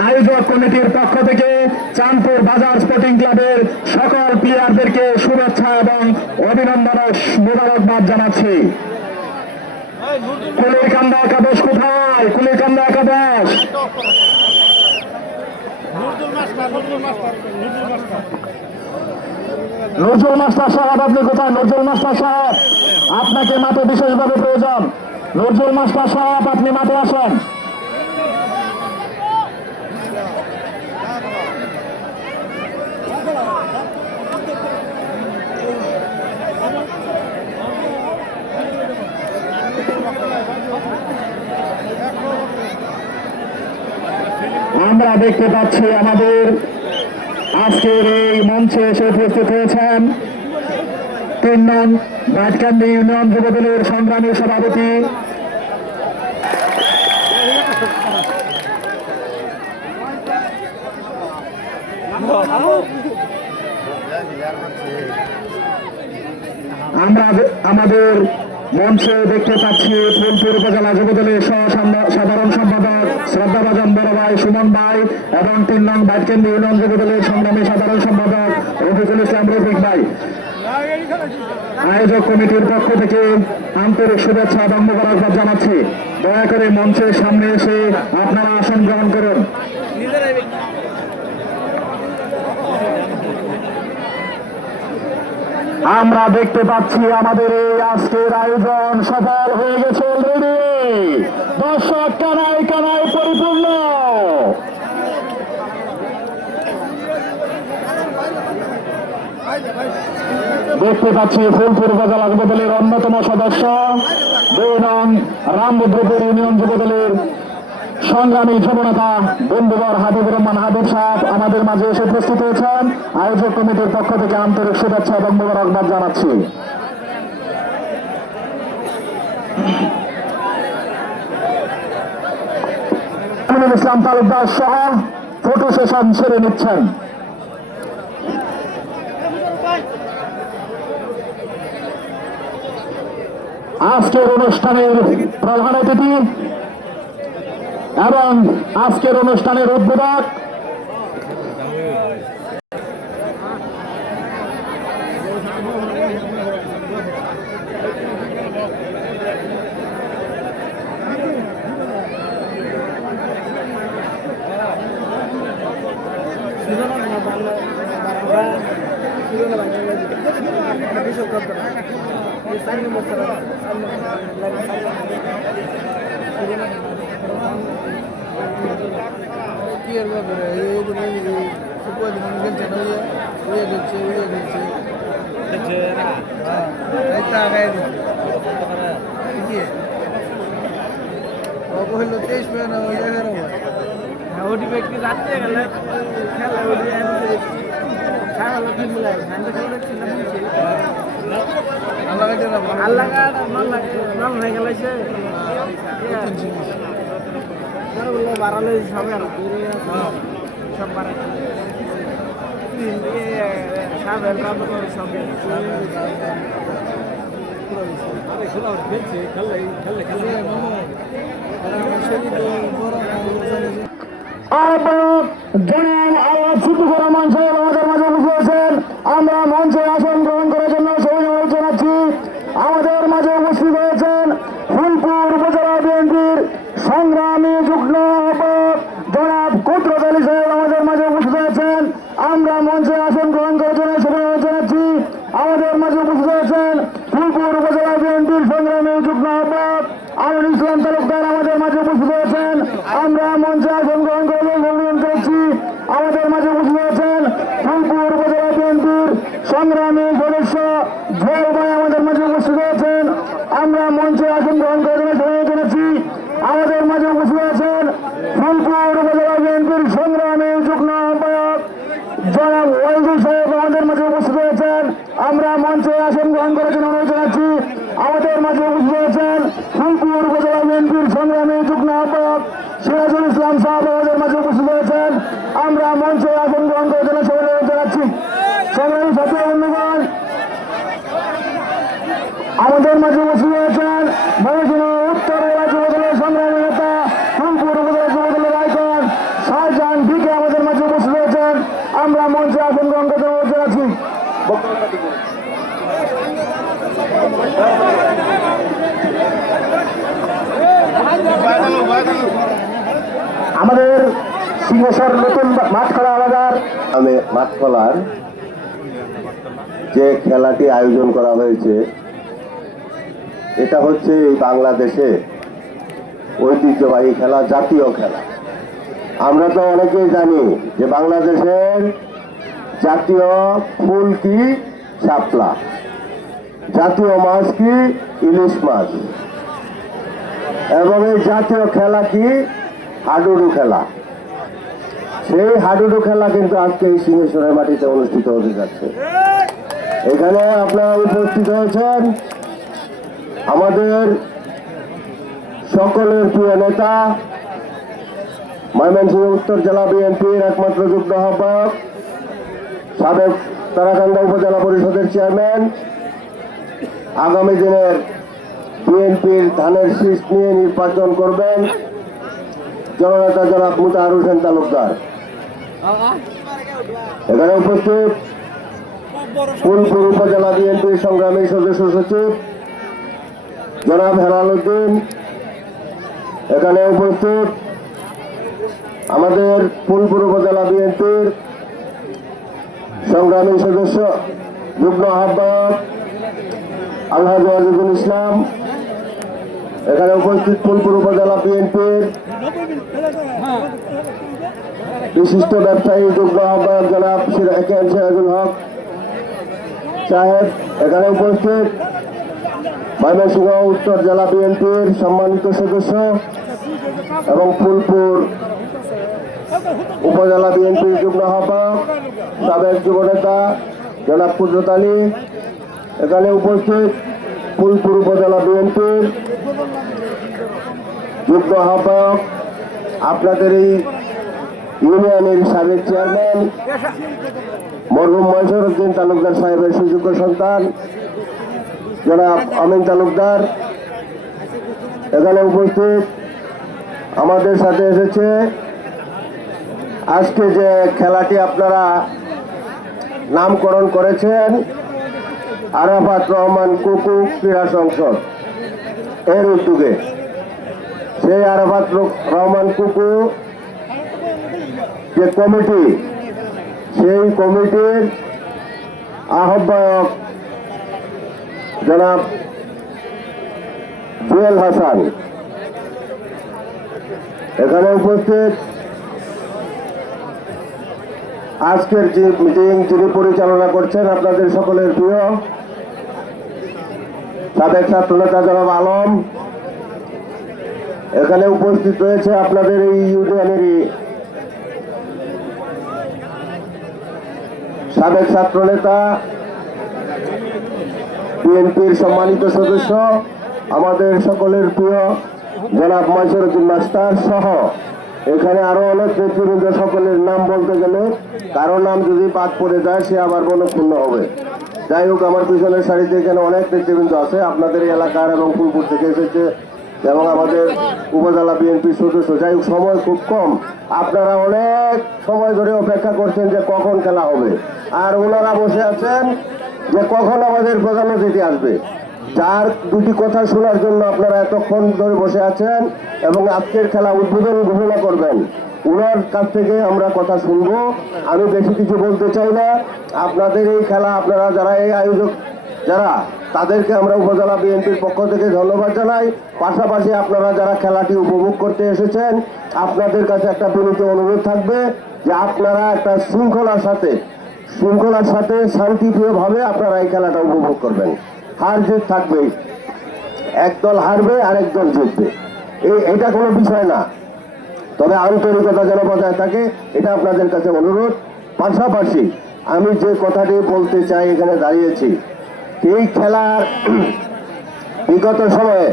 আয়োজক কমিটির পক্ষ থেকে চাঁদপুর বাজার স্পোর্টিং ক্লাবের সকল প্লেয়ারদেরকে শুভেচ্ছা এবং অভিনন্দন ও মোবারকবাদ জানাচ্ছি। কুলিরকান্দা একাদশ কোথায়? কুলিরকান্দা একাদশ নজরুল মাস্টার সাহেব, আপনি কোথায়? নজরুল মাস্টার সাহেব, আপনাকে মাঠে বিশেষভাবে প্রয়োজন। নজরুল মাস্টার সাহেব, আপনি মাঠে আসেন। আমরা দেখতে পাচ্ছি আমাদের আজকের এই মঞ্চে এসে উপস্থিত হয়েছেন ৩ নং ভাটকান্দি ইউনিয়ন যুবদলের সংগ্রামী সভাপতি আমরা আমাদের মঞ্চে দেখতে পাচ্ছি ফুলপুর উপজেলা যুবদলের সাধারণ সম্পাদক শ্রদ্ধাভাজন বড় ভাই সুমন ভাই এবং ৩ নং ভাটকান্দি ইউনিয়ন যুবদলের সংগ্রামী সাধারণ সম্পাদক রফিকুল ইসলাম রফিক ভাই। আয়োজক কমিটির পক্ষ থেকে আন্তরিক শুভেচ্ছা এবং মোবারকবাদ জানাচ্ছি। দয়া করে মঞ্চের সামনে এসে আপনারা আসন গ্রহণ করুন। আমরা দেখতে পাচ্ছি আমাদের এই আজকের আয়োজন সফল হয়ে গেছে অলরেডি। দর্শক কানায় কানায় পরিপূর্ণ। দেখতে পাচ্ছি ফুলপুর উপজেলা যুবদলের অন্যতম সদস্য ২ নং রামভদ্রপুর ইউনিয়ন যুবদলের সংগ্রামী যুবনেতা বন্ধুবর হাবিবুর রহমান হাবিব সাহেব আমাদের মাঝে এসে উপস্থিত হয়েছেন। আয়োজক কমিটির পক্ষ থেকে আন্তরিক শুভেচ্ছা এবং মোবারকবাদ জানাচ্ছি। আমিনুল ইসলাম তালুকদার সহ ফটো সেশন সেরে নিচ্ছেন। আজকের অনুষ্ঠানের প্রধান অতিথি এবং আজকের অনুষ্ঠানের উদ্বোধক বাড়ালে সবে আর সব বাড়ালে আমরা মঞ্চে আসন গ্রহণ করার জন্য সবাই জানাচ্ছি। আমাদের মাঝে উপস্থিত হয়েছেন ফুলপুর উপজেলা বিএনপির সংগ্রামী যুগ্ম আহ্বায়ক জনাব কুদরত আলী সাহেব আমাদের মাঝে উপস্থিত হয়েছেন। আমরা মঞ্চে আসন গ্রহণ করার জন্য সবাই জানাচ্ছি। আমাদের মাঝে উপস্থিত হয়েছেন ফুলপুর উপজেলা বিএনপির সংগ্রামী যুগ্ম আহ্বায়ক আমিনুল ইসলাম তালুকদার আমাদের মাঝে উপস্থিত হয়েছেন। আমরা মঞ্চে আসন গ্রহণ করার জন্য অনুরোধ করছি। আমাদের মাঝে উপস্থিত হয়েছেন ফুলপুর উপজেলা বিএনপির সংগ্রামী সদস্য জয় ভাই আমাদের মাঝে উপস্থিত হয়েছেন। আমরা মঞ্চে আসন গ্রহণ করার জন্য সবাই জানাচ্ছি। আমাদের মাঝে উপস্থিত আছেন ফুলপুর উপজেলা বিএনপির সংগ্রামী যুগ্ম আহ্বায়ক জনাব ওয়াইদুল সাহেব আমাদের মাঝে উপস্থিত হয়েছেন। আমরা মঞ্চে আসন গ্রহণ করার জন্য অনুরোধ জানাচ্ছি। আমাদের মাঝে উপস্থিত হয়েছেন ফুলপুর উপজেলা বিএনপির সংগ্রামী যুগ্ম আহ্বায়ক সিরাজুল ইসলাম সাহেব আমাদের মাঝে উপস্থিত হয়েছেন। আমরা মঞ্চে আসন গ্রহণ করার জন্য সবাই জানাচ্ছি। সংগ্রামী ছাত্র বন্ধুগণ, বক্তব্য দিবেন। আমাদের সিংহেশ্বর নতুন মাঠখোলা বাজার মাঠখোলার যে খেলাটি আয়োজন করা হয়েছে এটা হচ্ছে এই বাংলাদেশে ঐতিহ্যবাহী খেলা, জাতীয় খেলা। আমরা তো অনেকেই জানি যে বাংলাদেশের জাতীয় ফুল কি শাপলা, জাতীয় মাছ কি ইলিশ মাছ, এবং এই জাতীয় খেলা কি হাডুডু খেলা। সেই হাডুডু খেলা কিন্তু আজকে এই সিংহেশ্বরের মাটিতে অনুষ্ঠিত হতে যাচ্ছে। এখানে আপনারা উপস্থিত হয়েছেন আমাদের সকলের প্রিয় নেতা, ময়মনসিংহ উত্তর জেলা বিএনপির একমাত্র যুগ্ম আহ্বায়ক, সাবেক তারাকান্দা উপজেলা পরিষদের চেয়ারম্যান, আগামী দিনের বিএনপির ধানের শীষ নিয়ে নির্বাচন করবেন জননেতা জনাব মুতাহার হোসেন তালুকদার। এখানে উপস্থিত ফুলপুর উপজেলা বিএনপির সংগ্রামী সদস্য সচিব জনাব হেলাল উদ্দিন। এখানে উপস্থিত আমাদের ফুলপুর উপজেলা বিএনপির সংগ্রামী সদস্য যুগ্ম আহ্বায়ক আলহাজ ওয়াজিদুল ইসলাম। এখানে উপস্থিত ফুলপুর উপজেলা বিএনপির বিশিষ্ট ব্যবসায়ী যুগ্ম আহ্বায়ক জনাব সিরাজুল হক সাহেব। এখানে উপস্থিত ময়মনসিংহ উত্তর জেলা বিএনপির সম্মানিত সদস্য এবং ফুলপুর উপজেলা বিএনপির যুগ্ম আহ্বায়ক সাবেক যুবনেতা জনাব কুদরত আলী। এখানে উপস্থিত ফুলপুর উপজেলা বিএনপির যুগ্ম আহ্বায়ক আপনাদের এই ইউনিয়নের সাবেক চেয়ারম্যান মরহুম মহেশ্বর উদ্দিন তালুকদার সাহেবের সুযোগ্য সন্তান জনাব আমিন তালুকদার। এখানে উপস্থিত আমাদের সাথে এসেছে আজকে যে খেলাটি আপনারা নামকরণ করেছেন আরাফাত রহমান কুকু ক্রীড়া সংসদ এর উদ্যোগে। সেই আরাফাত রহমান কুকু যে কমিটি, সেই কমিটির আহ্বায়ক জনাব জুয়েল হাসান। এখানে উপস্থিত আজকের যে মিটিং যিনি পরিচালনা করছেন আপনাদের সকলের প্রিয় সাবেক ছাত্রনেতা জনাব আলম। এখানে উপস্থিত রয়েছে আপনাদের এই ইউনিয়নেরই সাবেক ছাত্রনেতা বিএনপির সম্মানিত সদস্য আমাদের সকলের প্রিয় জনাব মহেশ্বর উদ্দিন মাস্টার সহ এখানে আরো অনেক নেতৃবৃন্দ। সকলের নাম বলতে গেলে কারো নাম যদি বাদ পড়ে যায় সে আবার মনক্ষুণ্ণ হবে। যাই হোক, আমার পিছনের সারিতে এখানে অনেক নেতৃবৃন্দ আছে আপনাদের এলাকার এবং ফুলপুর থেকে এসেছে এবং আমাদের উপজেলা বিএনপির সদস্য। যাই হোক, সময় খুব কম, আপনারা অনেক সময় ধরে অপেক্ষা করছেন যে কখন খেলা হবে, আর ওনারা বসে আছেন যে কখন আমাদের প্রধান অতিথি আসবে, যার দুটি কথা শোনার জন্য আপনারা এতক্ষণ ধরে বসে আছেন এবং আজকের খেলা উদ্বোধন ঘোষণা করবেন। ওনার কাছ থেকে আমরা কথা শুনবো। আমি বেশি কিছু বলতে চাই না। আপনাদের এই খেলা আপনারা যারা এই আয়োজক যারা তাদেরকে আমরা উপজেলা বিএনপির পক্ষ থেকে ধন্যবাদ জানাই। পাশাপাশি আপনারা যারা খেলাটি উপভোগ করতে এসেছেন আপনাদের কাছে একটা বিনীত অনুরোধ থাকবে যে আপনারা একটা শৃঙ্খলার সাথে শান্তিপ্রিয়ভাবে আপনারা এই খেলাটা উপভোগ করবেন। হার জিত থাকবে, একদল হারবে আর একদল জিতবে, এটা কোনো বিষয় না, তবে আন্তরিকতা যেন বজায় থাকে, এটা আপনাদের কাছে অনুরোধ। পাশাপাশি আমি যে কথাটি বলতে চাই, এখানে দাঁড়িয়েছি, এই খেলার বিগত সময়ে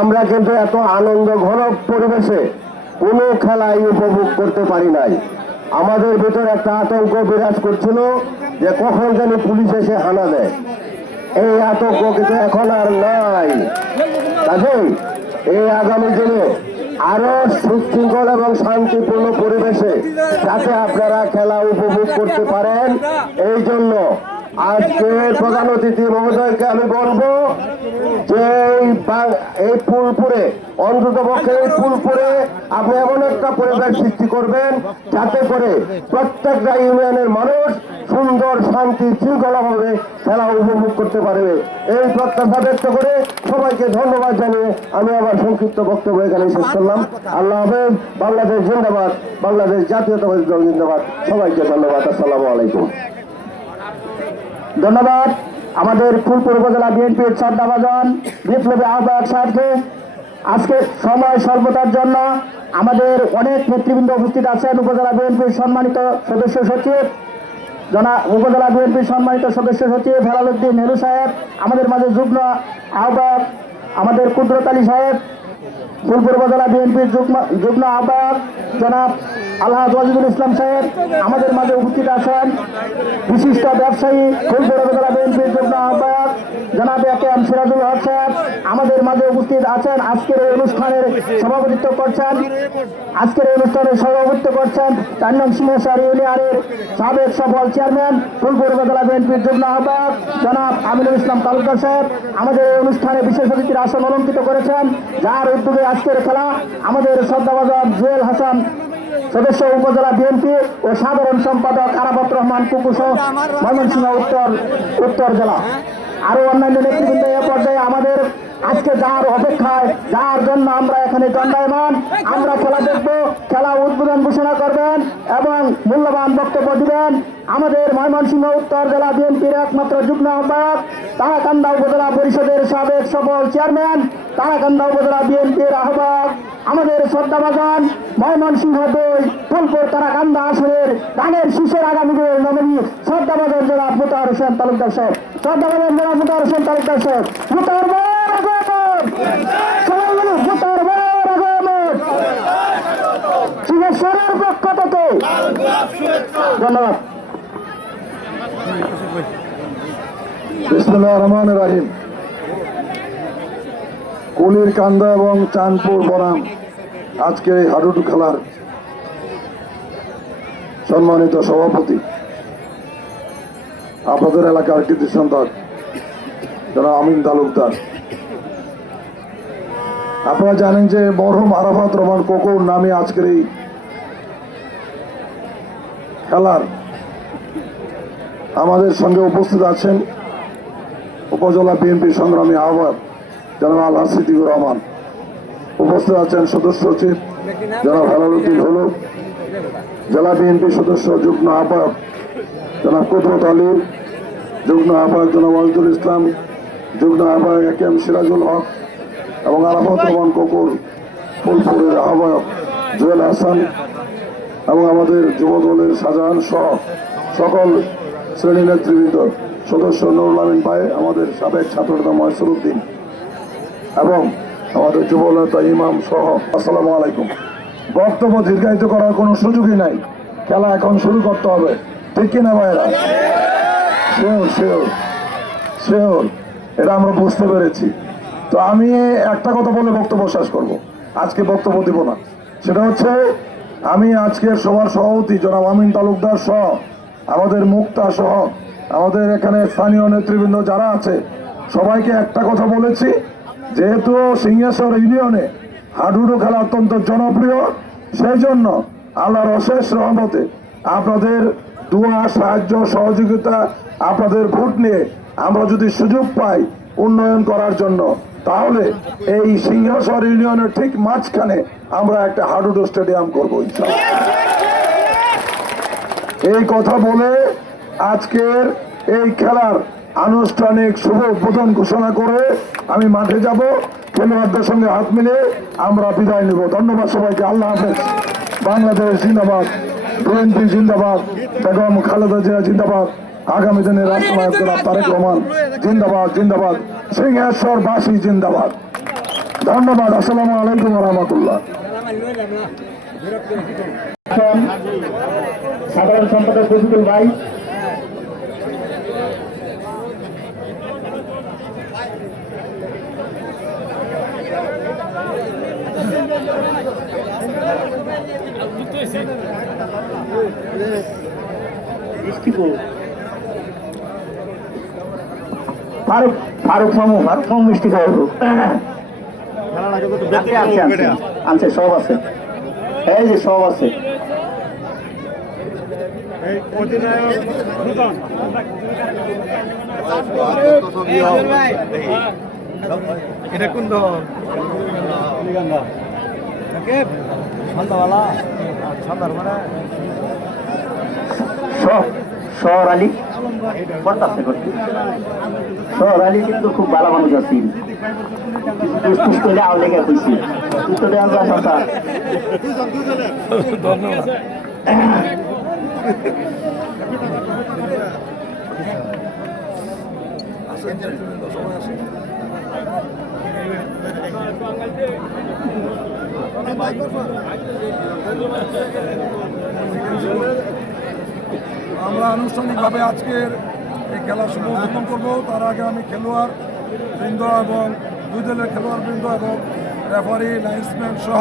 আমরা কিন্তু এত আনন্দ ঘন পরিবেশে কোনো খেলাই উপভোগ করতে পারি নাই। আমাদের ভিতর একটা আতঙ্ক বিরাজ করছিল যে কখন যেন পুলিশ এসে হানা দেয়। এই আতঙ্ক কিন্তু এখন আর নাই। কাজেই এই আগামী দিনে আরো সুশৃঙ্খল এবং শান্তিপূর্ণ পরিবেশে যাতে আপনারা খেলা উপভোগ করতে পারেন, এই জন্য আজকে প্রধান অতিথি মহোদয়কে আমি বলবো যে এই ফুলপুরে অন্তত পক্ষে এই ফুলপুরে আপনি এমন একটা পরিবেশ সৃষ্টি করবেন যাতে করে প্রত্যেকটা ইউনিয়নের মানুষ সুন্দর শান্তি শৃঙ্খলাভাবে খেলা উপভোগ করতে পারবে। এই প্রত্যাশা ব্যক্ত করে সবাইকে ধন্যবাদ জানিয়ে আমি আমার সংক্ষিপ্ত বক্তব্য এখানে শেষ করলাম। আল্লাহ হাফেজ। বাংলাদেশ জিন্দাবাদ, বাংলাদেশ জাতীয়তাবাদী দল জিন্দাবাদ। সবাইকে ধন্যবাদ। আসসালামু আলাইকুম। ধন্যবাদ আমাদের ফুলপুর উপজেলা বিএনপির শ্রদ্ধাভাজন বিপ্লবী আহ্বায়ক সাহেবকে। আজকে সময় স্বল্পতার জন্য আমাদের অনেক নেতৃবৃন্দ উপস্থিত আছেন। উপজেলা বিএনপির সম্মানিত সদস্য সচিব উপজেলা বিএনপির সম্মানিত সদস্য সচিব হেলাল উদ্দিন নেহরু সাহেব, আমাদের মাঝে যুগ্ম আহ্বায়ক আমাদের কুদরত আলী সাহেব, ফুলপুর উপজেলা বিএনপির যুগ্ম আহ্বায়ক জনাব আলহাজ ওয়াজিদুল ইসলাম সাহেব আমাদের মাঝে উপস্থিত আছেন। বিশিষ্ট ব্যবসায়ী ফুলপুর উপজেলা বিএনপির যুগ্ম আহ্বায়ক জনাব একেএম সিরাজুল হক সাহেব আমাদের মাঝে উপস্থিত আছেন। আজকের এই অনুষ্ঠানের সভাপতিত্ব করছেন 4 নং সিংহেশ্বর ইউনিয়নের সাবেক সফল চেয়ারম্যান ফুলপুর উপজেলা বিএনপির যুগ্ম আহ্বায়ক জনাব আমিনুল ইসলাম তালুকদার সাহেব আমাদের এই অনুষ্ঠানে বিশেষ অতিথির আসন অলঙ্কিত করেছেন, যার উদ্যোগে আজকের খেলা আমাদের শ্রদ্ধাভাজন জুয়েল হাসান সদস্য উপজেলা বিএনপি ও সাধারণ সম্পাদক আরাফাত রহমান কুকু সহ ময়মনসিংহ উত্তর জেলা আরো অন্যান্য নেতৃবৃন্দ এ পর্যায়ে আমাদের আজকে যার অপেক্ষায় যার জন্য আমরা এখানে দণ্ডায়মান, আমরা খেলা দেখব, খেলা উদ্বোধন ঘোষণা করবেন এবং মূল্যবান বক্তব্য দিবেন আমাদের ময়মনসিংহ উত্তর জেলা বিএনপির একমাত্র যুগ্ম আহ্বায়ক, তারাকান্দা উপজেলা পরিষদের সাবেক সফল চেয়ারম্যান, তারাকান্দা উপজেলা বিএনপির আহ্বায়ক আমাদের শ্রদ্ধাভাজন ময়মনসিংহ 2 ফুলপুর তারাকান্দা আসনের ধানের শীষের আগামী দিনের নমিনি শ্রদ্ধাভাজন জনাব মোতাহার হোসেন তালুকদার সাহেব। শ্রদ্ধাভাজন জনাব মোতাহার হোসেন তালুকদার সাহেব। সিংহেশ্বরের পক্ষ থেকে ধন্যবাদ। বিসমিল্লাহির রহমানির রহিম। কুলির কান্দা এবং চাঁদপুর বনাম আজকে এই হাডুডু খেলার সম্মানিত সভাপতি, আপনাদের এলাকার কৃতি সন্তান যারা আমিন তালুকদার। আপনারা জানেন যে মরহুম আরাফাত রহমান কোকুর নামে আজকের এই খেলার আমাদের সঙ্গে উপস্থিত আছেন উপজেলা বিএনপি সংগ্রামী আহ্বায়ক জনাব আলহাজ সিদ্দিকুর রহমান, উপস্থিত আছেন সদস্য সচিব জনাব হেলাল উদ্দিন হলু, জেলা বিএনপি সদস্য যুগ্ম আহ্বায়ক জনাব কুদরত আলী, যুগ্ম আহ্বায়ক জনাব ওয়াজিদুল ইসলাম, যুগ্ম আহ্বায়ক একেএম সিরাজুল হক এবং আরাফাত রহমান কোকুর ফুলপুরের আহ্বায়ক জুয়েল হাসান এবং আমাদের যুব দলের শাহজাহান সহ সকল শ্রেণী নেতৃবৃন্দ সদস্য নুরুল আমিন ভাই, আমাদের সাবেক ছাত্রনেতা মহেশ্বর উদ্দিন এবং আমাদের যুব নেতা ইমাম সহ আসসালামু আলাইকুম। বক্তব্য দীর্ঘায়িত করার কোনো সুযোগই নাই, খেলা এখন শুরু করতে হবে, ঠিক কিনা ভাইরা? শিওর শিওর শিওর, এটা আমরা বুঝতে পেরেছি। তো আমি একটা কথা বলে বক্তব্য শেষ করব, আজকে বক্তব্য দিব না। সেটা হচ্ছে আমি আজকের সবার সভাপতি জনাব আমিন তালুকদার সহ আমাদের মুক্তা সহ আমাদের এখানে স্থানীয় নেতৃবৃন্দ যারা আছে সবাইকে একটা কথা বলেছি, যেহেতু সিংহেশ্বর ইউনিয়নে হাডুডু খেলা অত্যন্ত জনপ্রিয়, সেই জন্য আল্লাহর অশেষ রহমতে আপনাদের দোয়া সাহায্য সহযোগিতা আপনাদের ভোট নিয়ে আমরা যদি সুযোগ পাই উন্নয়ন করার জন্য, তাহলে এই সিংহেশ্বর ইউনিয়নের ঠিক মাঝখানে আমরা একটা হাডুডু স্টেডিয়াম করবো ইনশাআল্লাহ। এই কথা বলে আজকের এই খেলার আনুষ্ঠানিক শুভ উদ্বোধন ঘোষণা করে আমি মাঠে যাব, খেলোয়াড়দের সঙ্গে হাত মিলে আমরা বিদায় নেব। ধন্যবাদ সবাইকে, আল্লাহ হাফেজ। বাংলাদেশ জিন্দাবাদ, বিএনপি জিন্দাবাদ, বেগম খালেদা জিয়া জিন্দাবাদ, আগামী দিনের রাষ্ট্রনায়ক জনাব তারেক রহমান জিন্দাবাদ জিন্দাবাদ, সিংহেশ্বরবাসী জিন্দাবাদ। ধন্যবাদ। আসসালামু আলাইকুম ওয়া রাহমাতুল্লাহ। সাধারণ সম্পাদক রফিকুল ভাই, ফারুক ফারুক মামু মিষ্টি খাওয়াবো আনছে সব আছে এই যে সব আছে এটা কোন দল সন্ধ্যাবেলা সন্ধ্যার মানে শহর আলী করতে শহর আলী কিন্তু খুব ভালো মানুষ আছি করে আও লেগে কইছি তো দেওয়া কথা ধন্যবাদ আমরা আনুষ্ঠানিকভাবে আজকের এই খেলা শুভ উদ্বোধন করবো। তার আগে আমি খেলোয়াড় বৃন্দ এবং দুই দলের খেলোয়াড় বৃন্দ এবং রেফারি লাইন্সম্যান সহ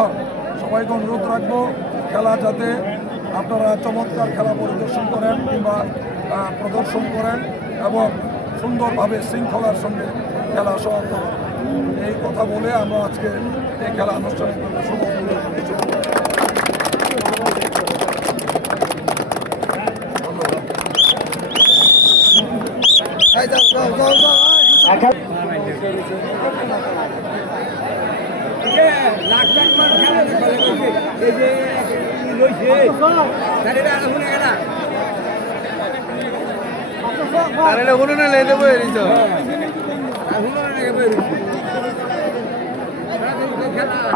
সবাইকে অনুরোধ রাখবো খেলা যাতে আপনারা চমৎকার খেলা পরিদর্শন করেন কিংবা প্রদর্শন করেন এবং সুন্দরভাবে শৃঙ্খলার সঙ্গে খেলা সমাপ্ত হয়। এই কথা বলে আমরা আজকে এই খেলা আনুষ্ঠানিকভাবে শুভ উদ্বোধন করছি।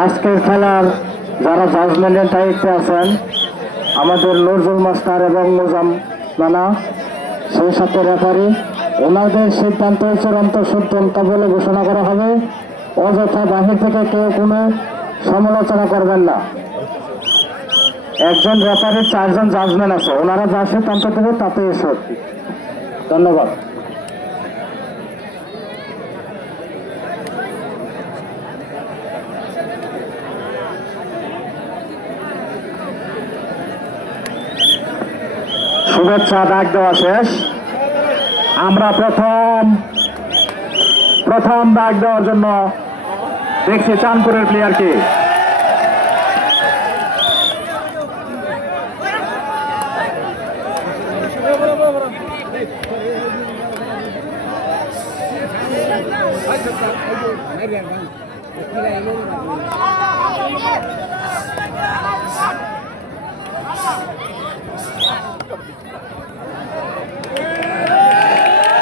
আজকের খেলার যারা জাজমেন্টের দায়িত্বে আছেন আমাদের নজরুল মাস্টার এবং মোজাম নানা সেই সাথে রেফারি ওনাদের সিদ্ধান্ত চূড়ান্ত সিদ্ধান্ত বলে ঘোষণা করা হবে। অযথা বাহির থেকে কেউ কোনো সমালোচনা করবেন না। একজন রেফারির 4 জন জাজমেন্ট আছে, ওনারা যা সিদ্ধান্ত দেবে তাতে সত্যি। ধন্যবাদ। শুভেচ্ছা ডাক দেওয়া শেষ। আমরা প্রথম ডাক দেওয়ার জন্য দেখছি চাঁদপুরের প্লেয়ারকে।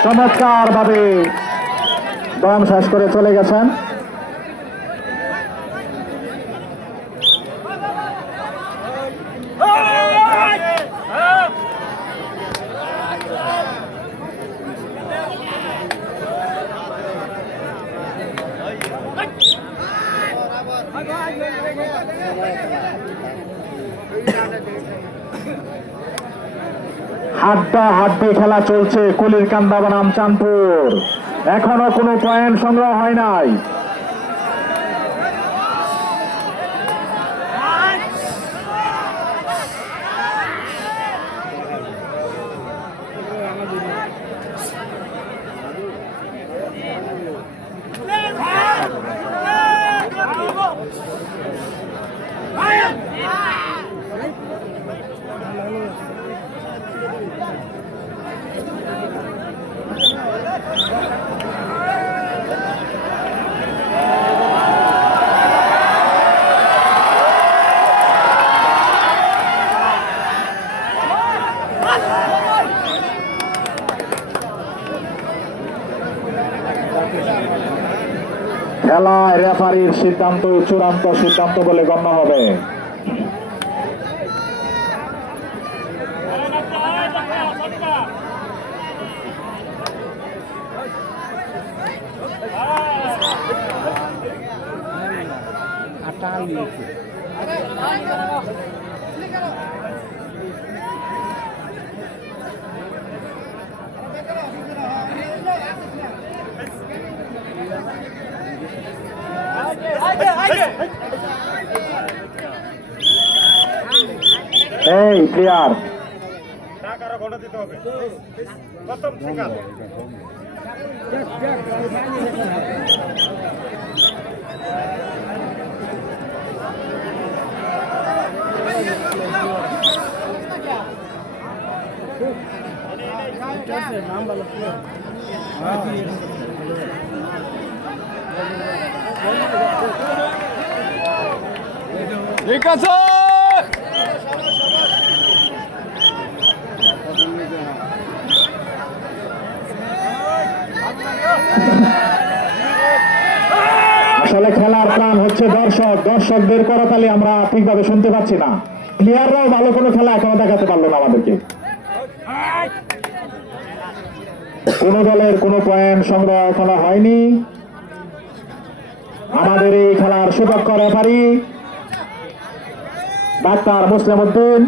চমৎকার ভাবে দম শেষ করে চলে গেছেন। হাড্ডাহাড্ডি খেলা চলছে কুলির কান্দা বনাম চাঁদপুর। এখনো কোনো পয়েন্ট সংগ্রহ হয় নাই। খেলায় রেফারির সিদ্ধান্ত চূড়ান্ত সিদ্ধান্ত বলে গণ্য হবে। এই প্লেয়ার ঠিক আছে আসলে খেলার প্রাণ হচ্ছে দর্শক, দর্শকদের করতালি আমরা ঠিকভাবে শুনতে পাচ্ছি না। প্লেয়াররাও ভালো কোনো খেলা এখনো দেখাতে পারলো না আমাদেরকে। কোন দলের কোনো পয়েন্ট সংগ্রহ এখনো হয়নি। আমাদের এই খেলার সুদক্ষ রেফারি ডাক্তার মুসলিম উদ্দিন,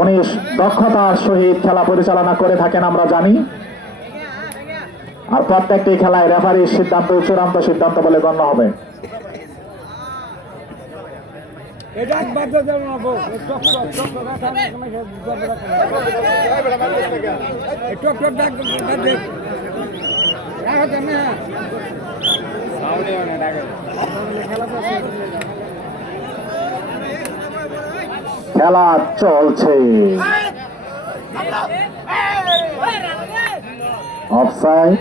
উনি দক্ষতার সহিত খেলা পরিচালনা করে থাকেন আমরা জানি। আর প্রত্যেকটি খেলায় রেফারির সিদ্ধান্ত চূড়ান্ত সিদ্ধান্ত বলে গণ্য হবে। খেলা চলছে, অফসাইড।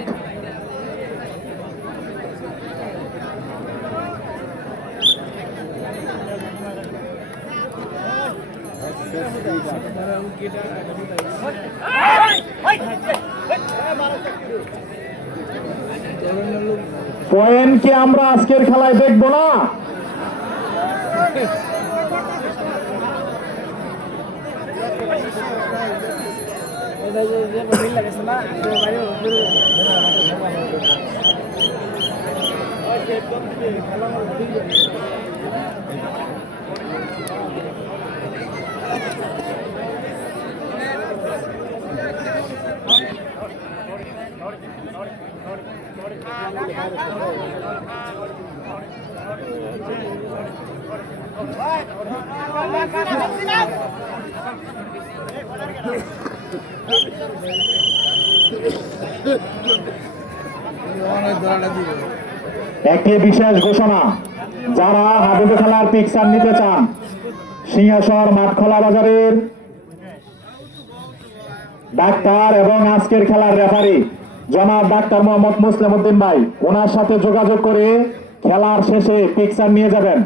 পয়েন্ট কি আমরা আজকের খেলায় দেখবো না? একটি বিশেষ ঘোষণা, যারা হাডুডু খেলার পিকচার নিতে চান, সিংহাসন মাঠখোলা বাজারের ডাক্তার এবং আজকের খেলার রেফারি জনাব ডাক্তার মোহাম্মদ মুসলিম উদ্দিন ভাই, ওনার সাথে যোগাযোগ করে খেলার শেষে পিকচার নিয়ে যাবেন।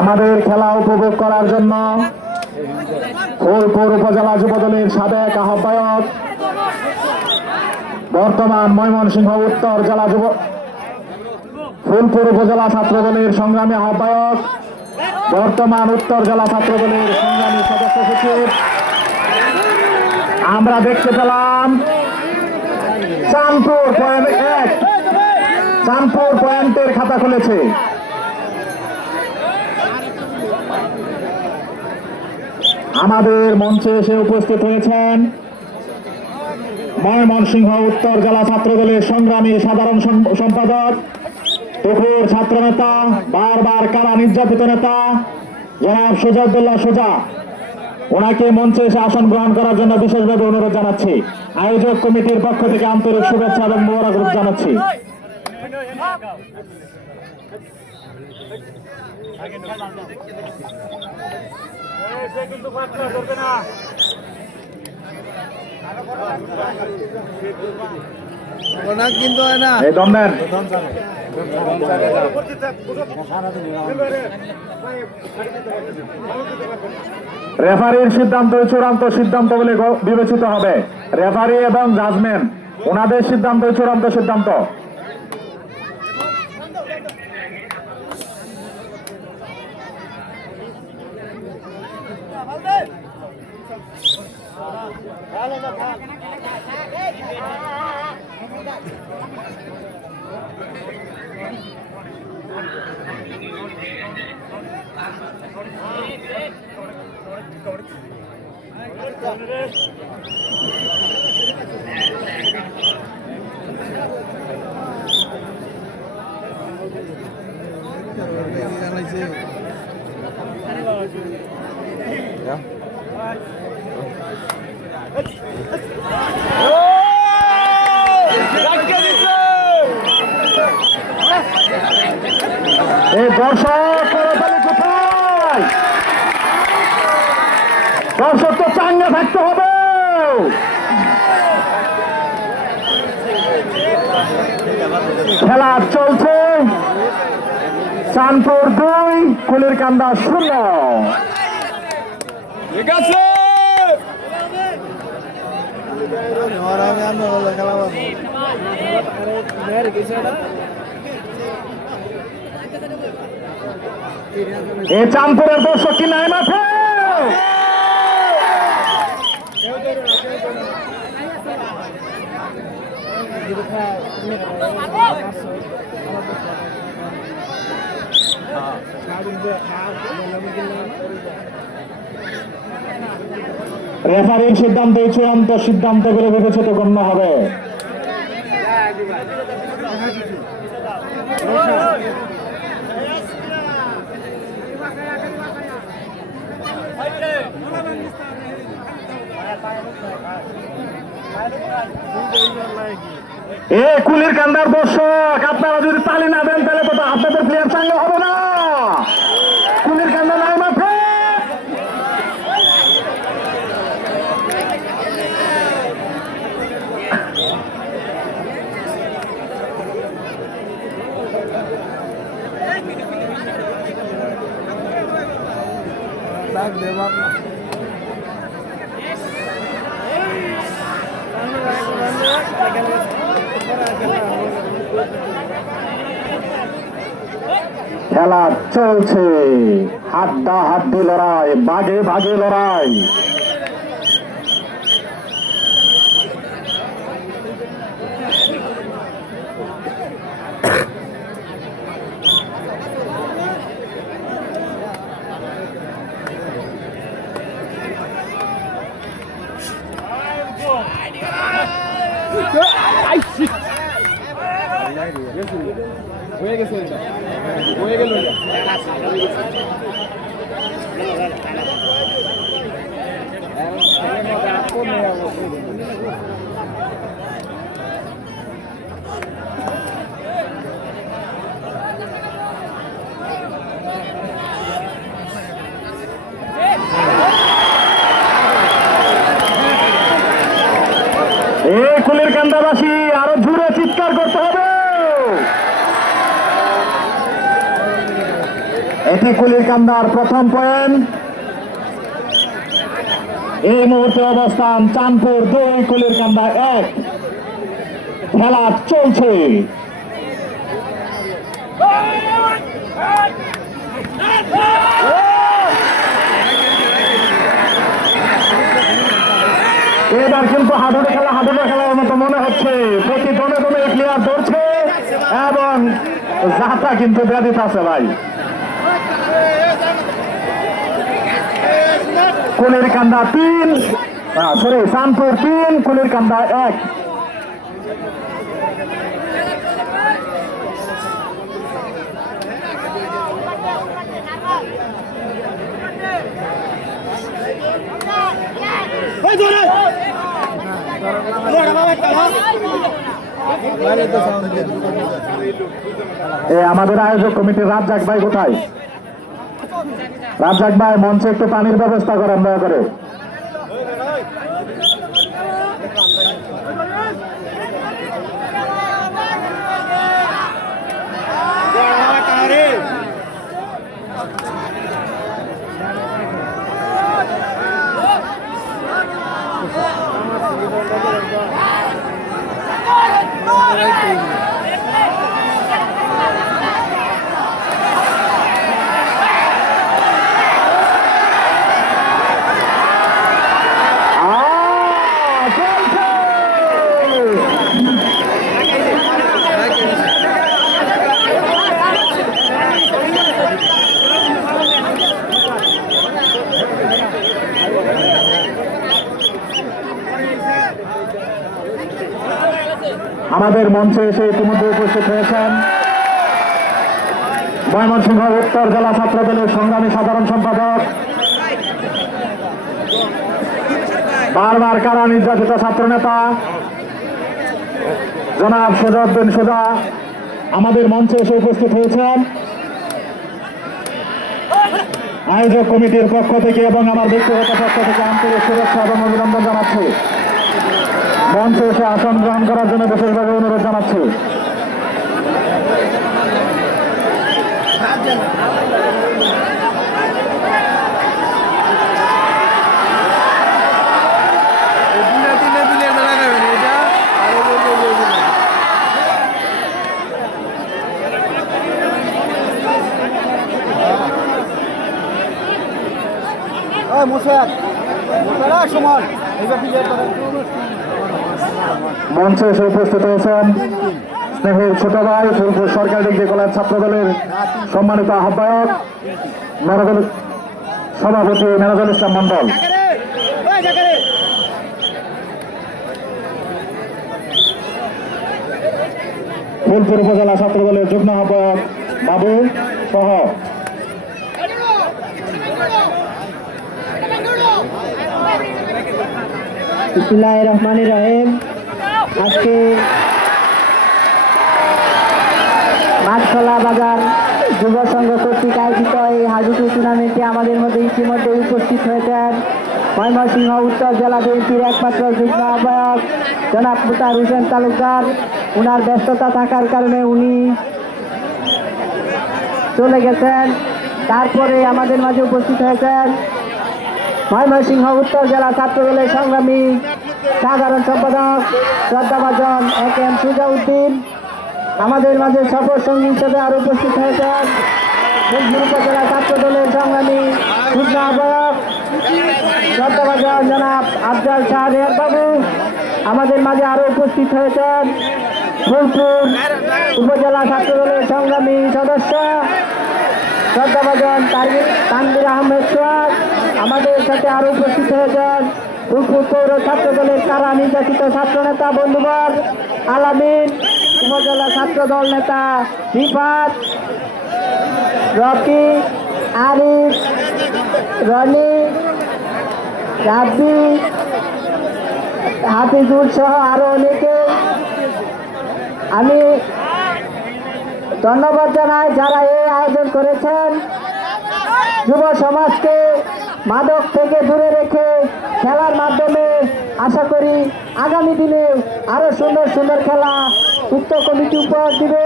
আমাদের খেলা উপভোগ করার জন্য ফুলপুর উপজেলা যুবদলের সাবেক আহ্বায়ক, বর্তমান ময়মনসিংহ উত্তর জেলা ফুলপুর উপজেলা ছাত্রদলের সংগ্রামী আহ্বায়ক, বর্তমান উত্তর জেলা ছাত্রদলের সংগ্রামী সদস্য সচিব, আমরা দেখতে পেলাম চাঁদপুর পয়েন্টের খাতা খুলেছে। আমাদের মঞ্চে এসে উপস্থিত হয়েছেন ময়মনসিংহ উত্তর জেলা ছাত্রদলের সংগ্রামী সাধারণ সম্পাদক, তুকুর ছাত্র নেতা, বারবার কারা নির্যাতিত নেতা জনাব সুজাউদ্দৌলা সুজা। ওনাকে মঞ্চে এসে আসন গ্রহণ করার জন্য বিশেষভাবে অনুরোধ জানাচ্ছি। আয়োজক কমিটির পক্ষ থেকে আন্তরিক শুভেচ্ছা এবং মোবারক জানাচ্ছি। এই দমদেন রেফারির সিদ্ধান্ত চূড়ান্ত সিদ্ধান্ত বলে বিবেচিত হবে। রেফারি এবং জাজমেন্ট ওনাদের সিদ্ধান্ত চূড়ান্ত সিদ্ধান্ত। এই দর্শক করতালি কোথায়? দর্শক তো চাঙ্গে থাকতে হবে। খেলা চলছে, চাঁদপুর 2 কুলিরকান্দা 0। ঠিক আছে এই চাঁদপুরের দর্শক কি নাই মাঠে? রেফারির সিদ্ধান্তে চূড়ান্ত সিদ্ধান্ত বলে বিবেচিত গণ্য হবে। এ কুলিরকান্দার দর্শক, আপনারা যদি তালি না দেন তাহলে তো আপনাদের প্লেয়ার চাঙ্গা হবে না। কুলিরকান্দা নাই মাঠে। খেলা চলছে, হাড্ডাহাড্ডি লড়াই, বাঘে বাঘে লড়াই। হয়ে গেছে হয়ে গেল এই কুলিরকান্দাবাসী আরো জোরে চিৎকার করতে হবে। এটি কুলিরকান্দার প্রথম পয়েন্ট। এই মুহূর্তে অবস্থান চাঁদপুর 2 কুলিরকান্দা 1। খেলা চলছে। এবার কিন্তু হাডুডে খেলার মতো মনে হচ্ছে। প্রতি দমে দমে প্লেয়ার ধরছে এবং যাত্রা কিন্তু ব্যাধিত আছে ভাই। কুলিরকান্দা 3, চাঁদপুর 3 কুলিরকান্দা 1। আমাদের আয়োজক কমিটির রাজ্জাক ভাই কোথায়? রাজ্জাক ভাই, মঞ্চে একটু পানির ব্যবস্থা করেন দয়া করে। আমাদের মঞ্চে এসে ইতিমধ্যে উপস্থিত হয়েছেন ময়মনসিংহ উত্তর জেলা ছাত্র দলের সংগ্রামী সাধারণ সম্পাদক, বারবার কারা নির্যাতিত ছাত্র নেতা জনাব সুজাউদ্দিন সুজা আমাদের মঞ্চে এসে উপস্থিত হয়েছেন। আয়োজক কমিটির পক্ষ থেকে এবং আমার ব্যক্তিগত পক্ষ থেকে আন্তরিক শুভেচ্ছা এবং অভিনন্দন জানাচ্ছি। মঞ্চে এসে আসন গ্রহণ করার জন্য বিশেষভাবে অনুরোধ জানাচ্ছি। মঞ্চে এসে উপস্থিত হয়েছেন স্নেহের ছোট ভাই ফুলপুর সরকারি ডিগ্রি কলেজ ছাত্র দলের সম্মানিত আহ্বায়ক সভাপতি মেরাজুল ইসলাম মন্ডল। ফুলপুর উপজেলা ছাত্র দলের যুগ্ম আহ্বায়ক বাবু সহ বিসমিল্লাহির রহমানির রহিম। আজকে মাছখোলা বাজার যুব সংঘ কর্তৃক আয়োজিত এই হাজুকি টুর্নামেন্টে আমাদের মধ্যে ইতিমধ্যে উপস্থিত হয়েছেন ময়মনসিংহ উত্তর জেলা বিএনপির একমাত্র যুগ্ম আহ্বায়ক জনাব মুতার হোসেন তালুকদার। উনার ব্যস্ততা থাকার কারণে উনি চলে গেছেন। তারপরে আমাদের মাঝে উপস্থিত হয়েছেন ময়মনসিংহ উত্তর জেলা ছাত্র দলের সংগ্রামী সাধারণ সম্পাদক শ্রদ্ধাভাজন এম সুজাউদ্দিন। আমাদের মাঝে সফর সঙ্গী হিসেবে আরো উপস্থিত হয়েছেন ফুলপুর উপজেলা ছাত্র দলের সংগ্রামী যুগ্ম আহ্বায়ক শ্রদ্ধাভাজন জনাব আফজাল শাহরিয়ার বাবু। আমাদের মাঝে আরো উপস্থিত হয়েছেন ফুলপুর উপজেলা ছাত্র দলের সংগ্রামী সদস্য শ্রদ্ধাভাজন তানভীর আহমেদ সোহাগ। আমাদের সাথে আরো উপস্থিত হয়েছেন ফুলপুর পৌর ছাত্র দলের কারা নির্যাতিত ছাত্র নেতা বন্ধুবর আলামিন, উপজেলা ছাত্র দল নেতা রিফাত, রকি, আরিফ, রনি, রাব্বি, হাফিজুল সহ আরো অনেকে। আমি ধন্যবাদ জানাই যারা এই আয়োজন করেছেন। যুব সমাজকে মাদক থেকে দূরে রেখে খেলার মাধ্যমে আশা করি আগামী দিনে আরো সুন্দর সুন্দর খেলা উক্ত কমিটি উপহার দিবে।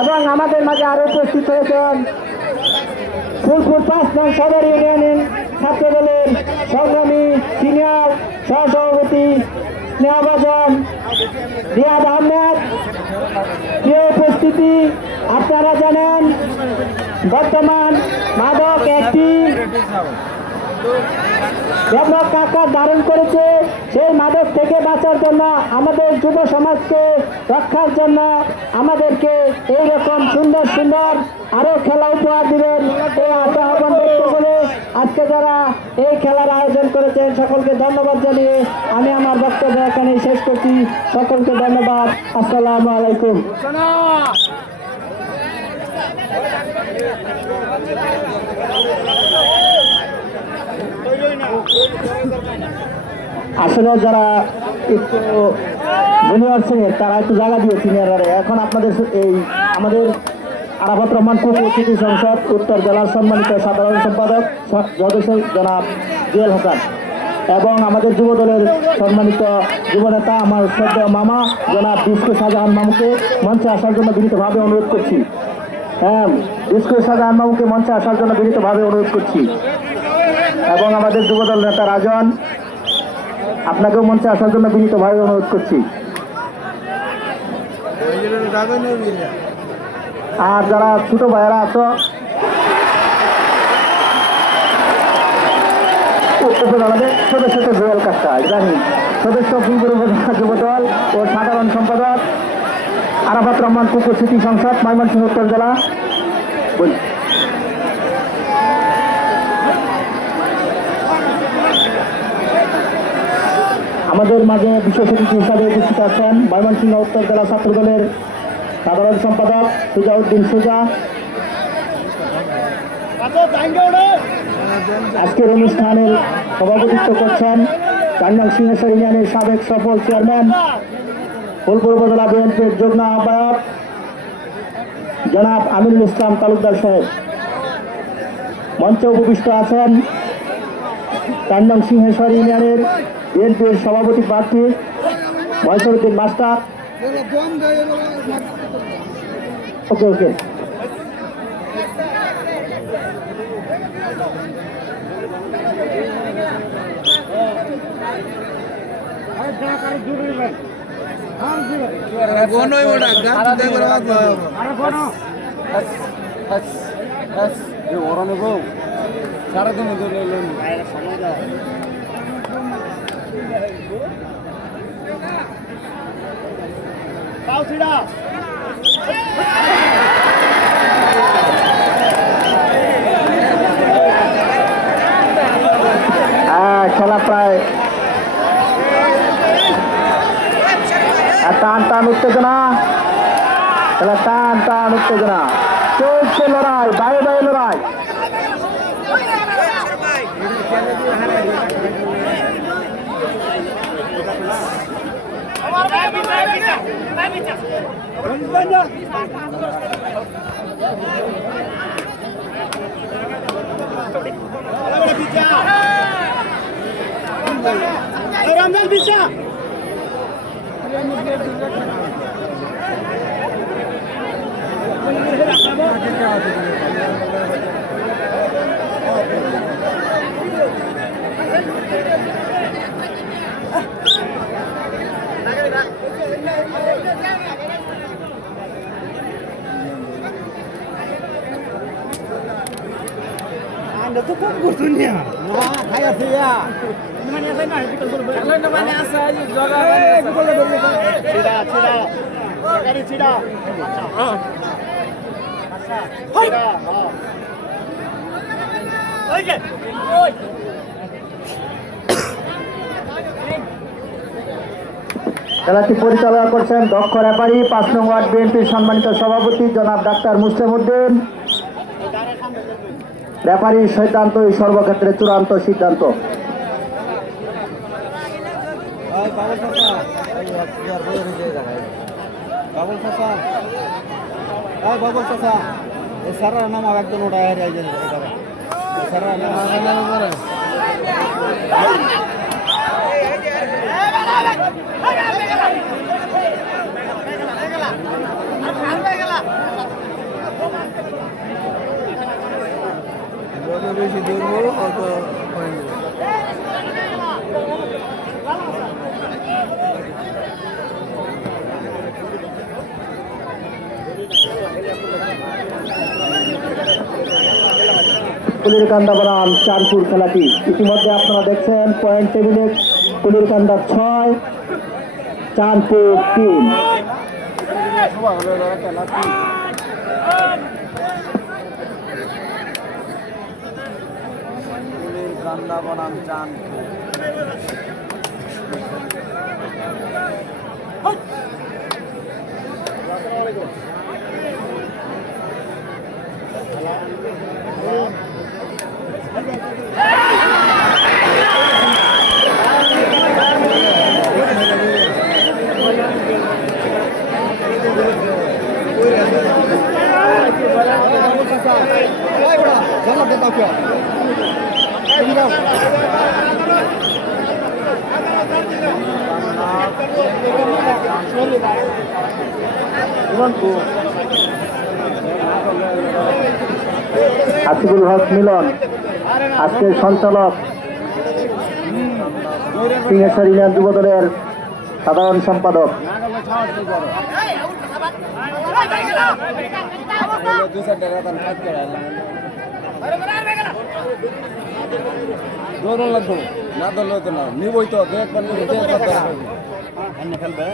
এবং আমাদের মাঝে আরো উপস্থিত হয়েছেন ফুলপুর 5 নং সদর ইউনিয়নের ছাত্র দলের সংগ্রামী সিনিয়র সহসভাপতি স্নেহভাজন রিয়াদ আহমেদ। প্রিয় উপস্থিতি, আপনারা জানেন বর্তমান মাদক একটি ব্যাপক আকার ধারণ করেছে। সেই মাদক থেকে বাঁচার জন্য আমাদের যুব সমাজকে রক্ষার জন্য আমাদেরকে এইরকম সুন্দর সুন্দর আরো খেলা উপহার দিবেন এই আশা আহ্বান ব্যক্ত করে আজকে যারা এই খেলার আয়োজন করেছেন সকলকে ধন্যবাদ জানিয়ে আমি আমার বক্তব্য এখানে শেষ করছি। সকলকে ধন্যবাদ। আসসালামু আলাইকুম। আসলে যারা একটু জুনিয়র সিনিয়র তারা একটু জায়গা দিয়ে সিনিয়ররা এখন আপনাদের এই আমাদের আরাফাত রহমান কুকুর সিটি সংসদ উত্তর জেলার সম্মানিত সাধারণ সম্পাদক সদস্য জনাব জুয়েল হাসান এবং আমাদের যুব দলের সম্মানিত যুবনেতা আমার শ্রদ্ধেয় মামা জনাব বিস্কুট শাহজাহান মামুকে মঞ্চে আসার জন্য বিনীতভাবে অনুরোধ করছি। হ্যাঁ, বিস্কুট শাহজাহান মামুকে মঞ্চে আসার জন্য বিনীতভাবে অনুরোধ করছি। এবং আমাদের যুবদল নেতা রাজন, আপনাকেও মঞ্চে আসার জন্য বিনীতভাবে অনুরোধ করছি। আর যারা ছোট ভাইয়েরা আছো উপজেলাদের সদস্য জুয়েল কাস্টা ইব্রাহিম, সদস্য ফুলপুর উপজেলা যুবদল ও সাধারণ সম্পাদক আরাফাত রহমান কুকুর সিটি সংসদ ময়মনসিংহ উত্তর জেলা। আমাদের মাঝে বিশেষ অতিথি হিসাবে উপস্থিত আছেন ময়মনসিংহ উত্তর জেলা ছাত্র দলের সাধারণ সম্পাদক সুজাউদ্দিন সুজা। আজকের অনুষ্ঠানের সভাপতিত্ব করছেন 4 নং সিংহেশ্বর ইউনিয়নের সাবেক সফল চেয়ারম্যান ফুলপুর উপজেলা বিএনপির যুগ্ম আহ্বায়ক জনাব আমিনুল ইসলাম তালুকদার সাহেব। মঞ্চে উপবিষ্ট আছেন 4 নং সিংহেশ্বর ইউনিয়নের বিএনপির সভাপতি প্রার্থী ময়সরউদ্দিন মাস্টার। ওকে ওকে সারাদিন খেলা প্রায় টান টান উত্তেজনা, খেলা টান টান উত্তেজনা, চলছে লড়াই, বাইরে বাইরে লড়াই। খেলাটি পরিচালনা করছেন দক্ষ রেফারি 5 নং ওয়ার্ড বিএনপির সম্মানিত সভাপতি জনাব ডাক্তার মুসলিম উদ্দিন। রেফারির সিদ্ধান্তই সর্বক্ষেত্রে চূড়ান্ত সিদ্ধান্ত। সারা নাম একজন ওটা সারা বেশি দৌড়বো অত কুলিরকান্দা বনাম চাঁদপুর খেলাটি ইতিমধ্যে আপনারা দেখছেন পয়েন্ট টেবিলে কুলিরকান্দা 6, চাঁদপুর 3। কান্দা বনাম চান আসিফুল হক মিলন আজকের সঞ্চালক, সিংহেশ্বর ইউনিয়ন যুব দলের সাধারণ সম্পাদক। দৌড় লাগতো না, দৌড় হতো না, নিবই তো একবার খেলবে।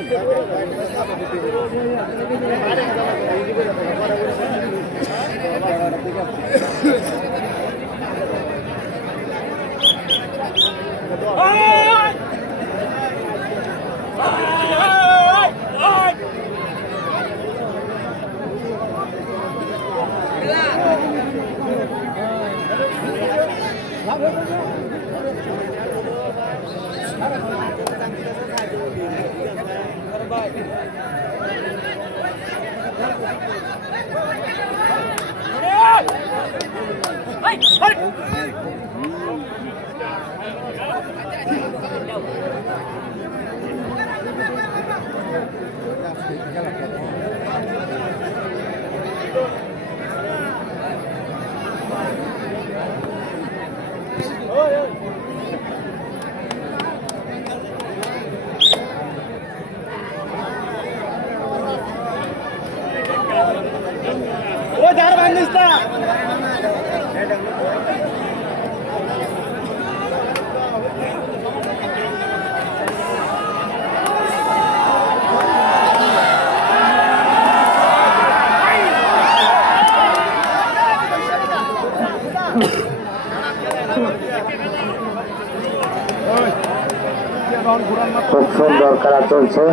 খুব সুন্দর খেলা চলছে।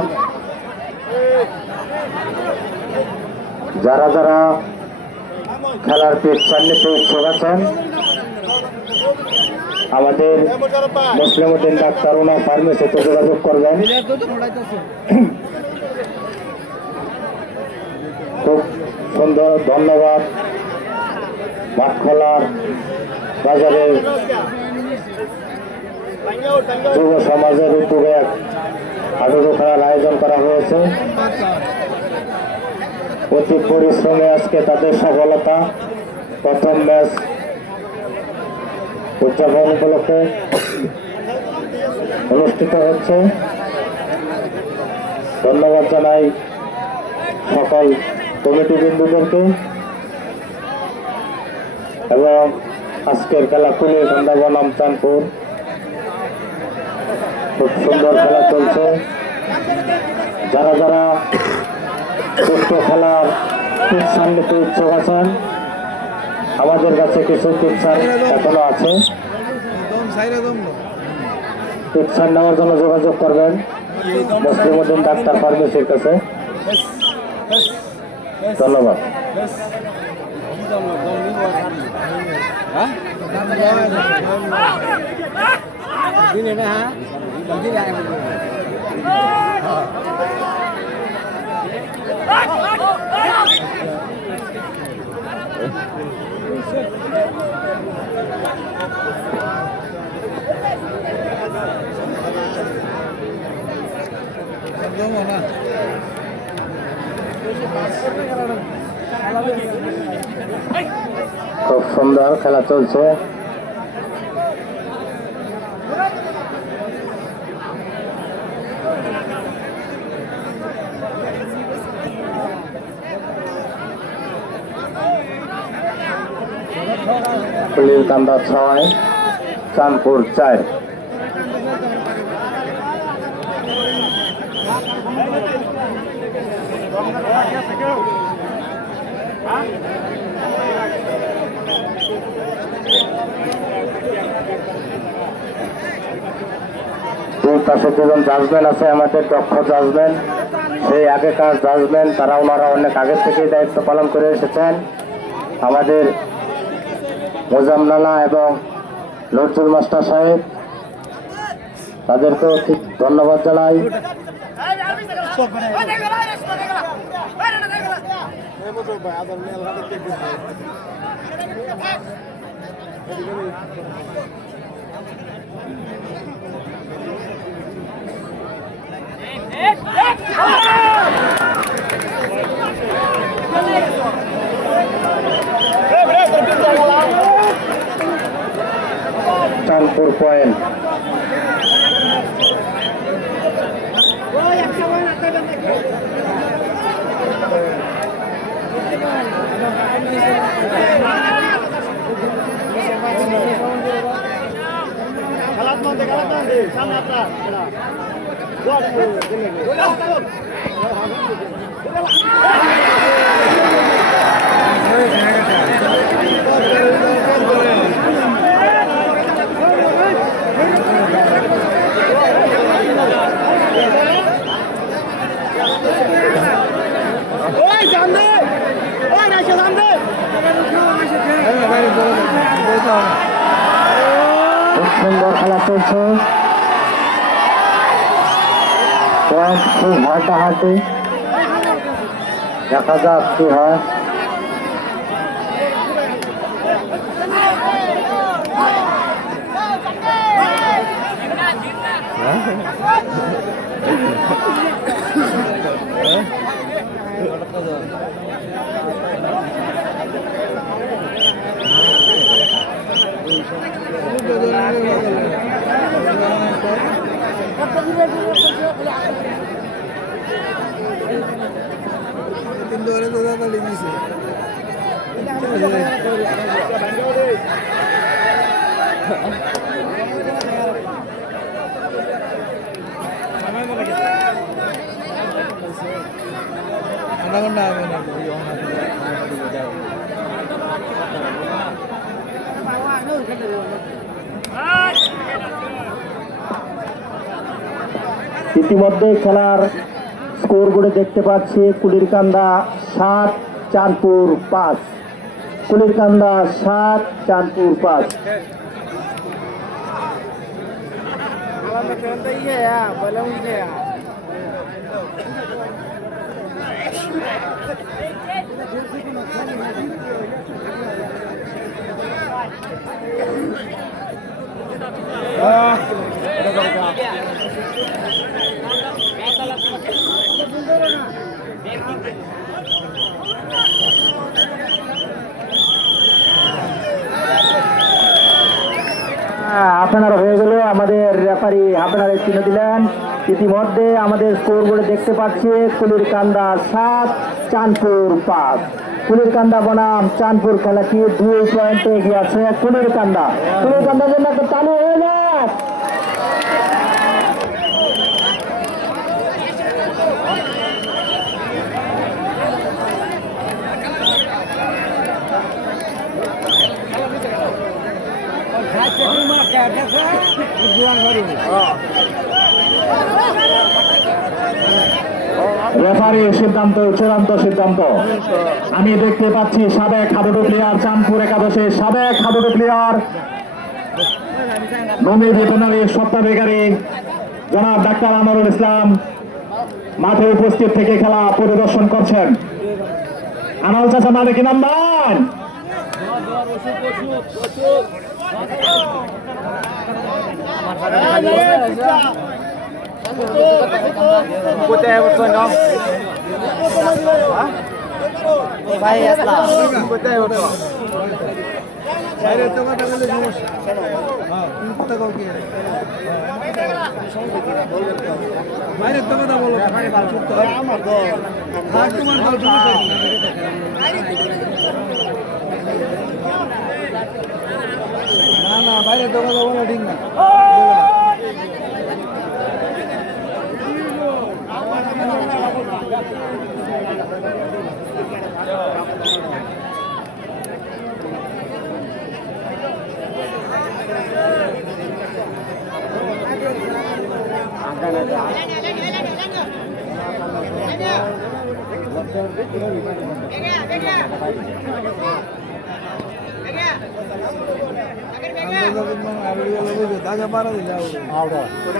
যারা যারা খেলার পিকচার নিতে ইচ্ছুক আছেন আমাদের মুসলিমউদ্দিন ডাক্তার ওনার ফার্মেসিতে যোগাযোগ করবেন। খুব সুন্দর, ধন্যবাদ। মাঠখোলার বাজারে যুব সমাজের উদ্যোগে এক হাডুডু খেলার আয়োজন করা হয়েছে। অতি পরিশ্রমে আজকে তাদের সফলতা। প্রথম ম্যাচ উদযাপন উপলক্ষে অনুষ্ঠিত হচ্ছে। ধন্যবাদ জানাই সকল কমিটি বিন্দুদেরকে এবং আজকের খেলা কুলিয়াকান্দা বনাম চাঁদপুর। খুব সুন্দর খেলা চলছে। যারা যারা সুস্থ খেলার পিকচার নিতে ইচ্ছুক আছেন আমাদের কাছে কিছু পিকচার এখনো আছে। পিকচার নেওয়ার জন্য যোগাযোগ করবেন মুসলিমউদ্দিন ডাক্তার ফার্মেসির কাছে। ধন্যবাদ। খুব সুন্দর খেলা চলছে। কুলিয়াকান্দা 6 চাঁদপুর 4। দুই পাশে দুজন জাজমেন্ট আছে, আমাদের দক্ষ জাজমেন্ট, সেই আগেকার জাজমেন্ট। ওনারা অনেক আগের থেকেই দায়িত্ব পালন করে এসেছেন। আমাদের মোজাম্মেল এবং নজরুল মাস্টার সাহেব, তাদেরকেও ঠিক ধন্যবাদ জানাই। চাঁদপুর পয়েন্ট। খুব সুন্দর খেলা চলছে। পয়েন্ট খুব হাঁটাহাঁটি, দেখা যাক কি হয়। ইতিমধ্যে খেলার স্কোর বোর্ডে দেখতে পাচ্ছি কুলিরকান্দা 7, চাঁদপুর 5। কুলিরকান্দা 7, চাঁদপুর 5। আপনারা হয়ে গেল আমাদের রেফারি আপনারা চিহ্ন দিলেন। ইতিমধ্যে আমাদের স্কোর বোর্ডে দেখতে পাচ্ছি কুলিরকান্দা 7, চাঁদপুর 5। কুলিরকান্দা বনাম চাঁদপুর খেলাটি 2 পয়েন্টে এগিয়ে আছে কুলিরকান্দার জন্য একটা চালু হয়ে যাক। রেফারির সিদ্ধান্ত চূড়ান্ত সিদ্ধান্ত। আমি দেখতে পাচ্ছি সাবেক হাডুডু প্লেয়ার, চাঁদপুর একাদশের সাবেক হাডুডু প্লেয়ার, নবী ভেটেরিনারি স্বত্বাধিকারী জনাব ডাক্তার আনোয়ারুল ইসলাম মাঠে উপস্থিত থেকে খেলা পরিদর্শন করছেন। আনোয়ার চাচা মাঠে কি নাম্বার? না বাইরে দোকান যাবো না, ঠিক না।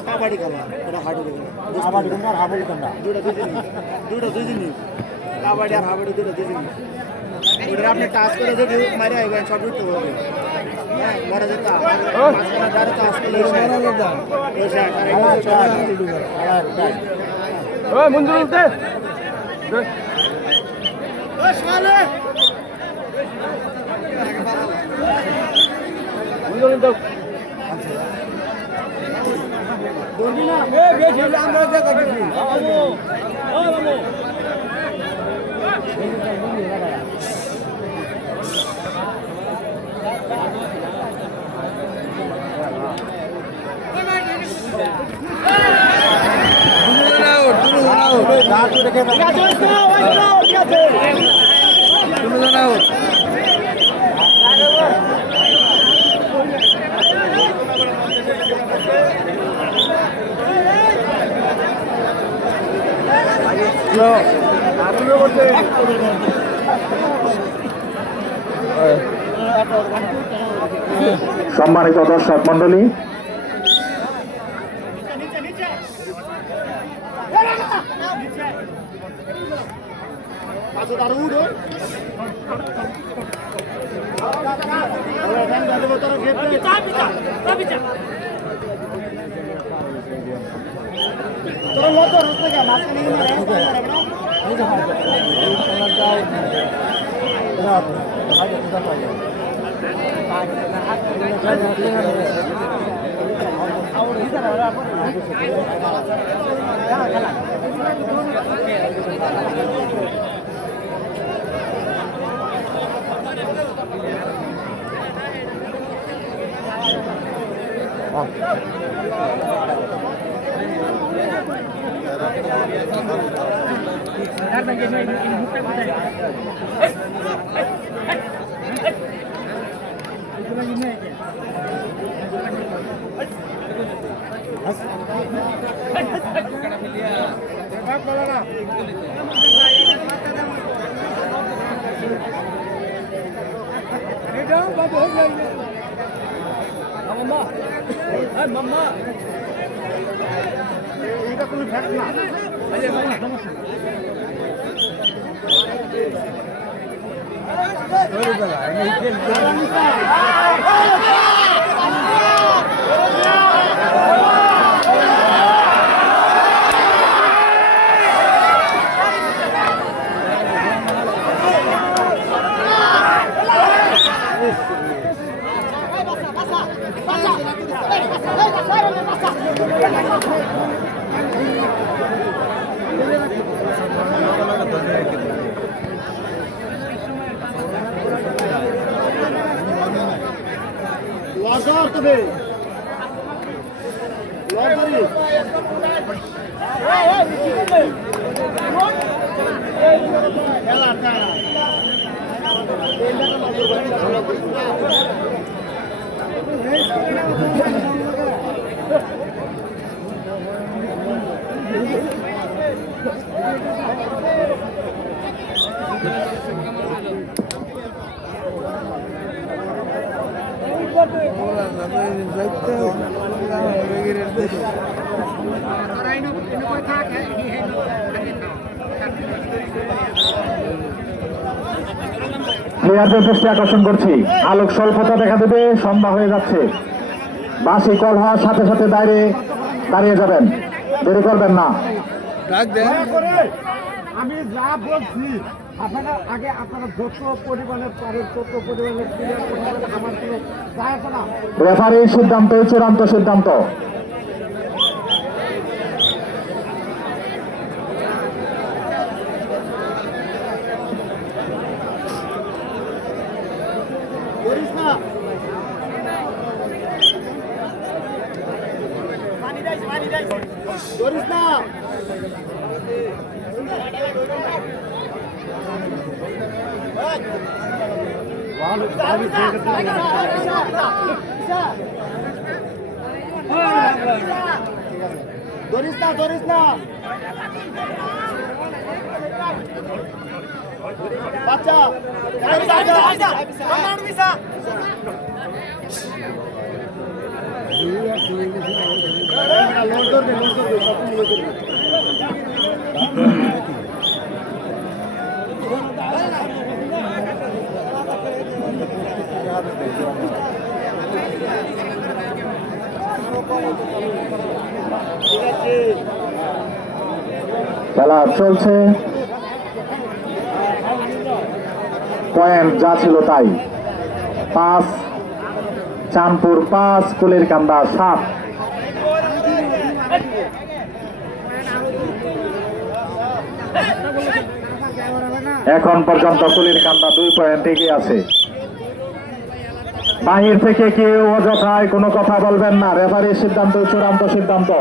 কাবাডি খেলা, দুইটা দুই জিনিস, কাবাডি আর হাবাডি দুইটা দুই জিনিস। এটা আপনি টাচ করে যদি মারে আইবেন সব উঠতে হবে। হ্যাঁ, মরে যেতা মাঝখানে দাঁড়ে টাচ করলে সম্মানিত দর্শক মন্ডলী, প্লেয়ারদের দৃষ্টি আকর্ষণ করছি, আলোক স্বল্পতা দেখা দেবে, সন্ধ্যা হয়ে যাচ্ছে। বাঁশি কল হওয়ার সাথে সাথে দাঁড়িয়ে যাবেন, দেরি করবেন না। আমি যা বলছি আপনারা আগে আপনারা যত পরিমাণের পারেন তত পরিমাণের ক্লিয়ার করবেন, আমার কোনো যায় আসে না। রেফারির সিদ্ধান্ত চূড়ান্ত সিদ্ধান্ত। ধরিস না বাচ্চা খেলা চলছে, পয়েন্ট যা ছিল তাই। 5 চাঁদপুর 5 কুলেরকান্দা 7। এখন পর্যন্ত কুলেরকান্দা 2 পয়েন্ট এগিয়ে আছে। বাহির থেকে কেউ অযথায় কোনো কথা বলবেন না, রেফারির সিদ্ধান্ত চূড়ান্ত সিদ্ধান্ত।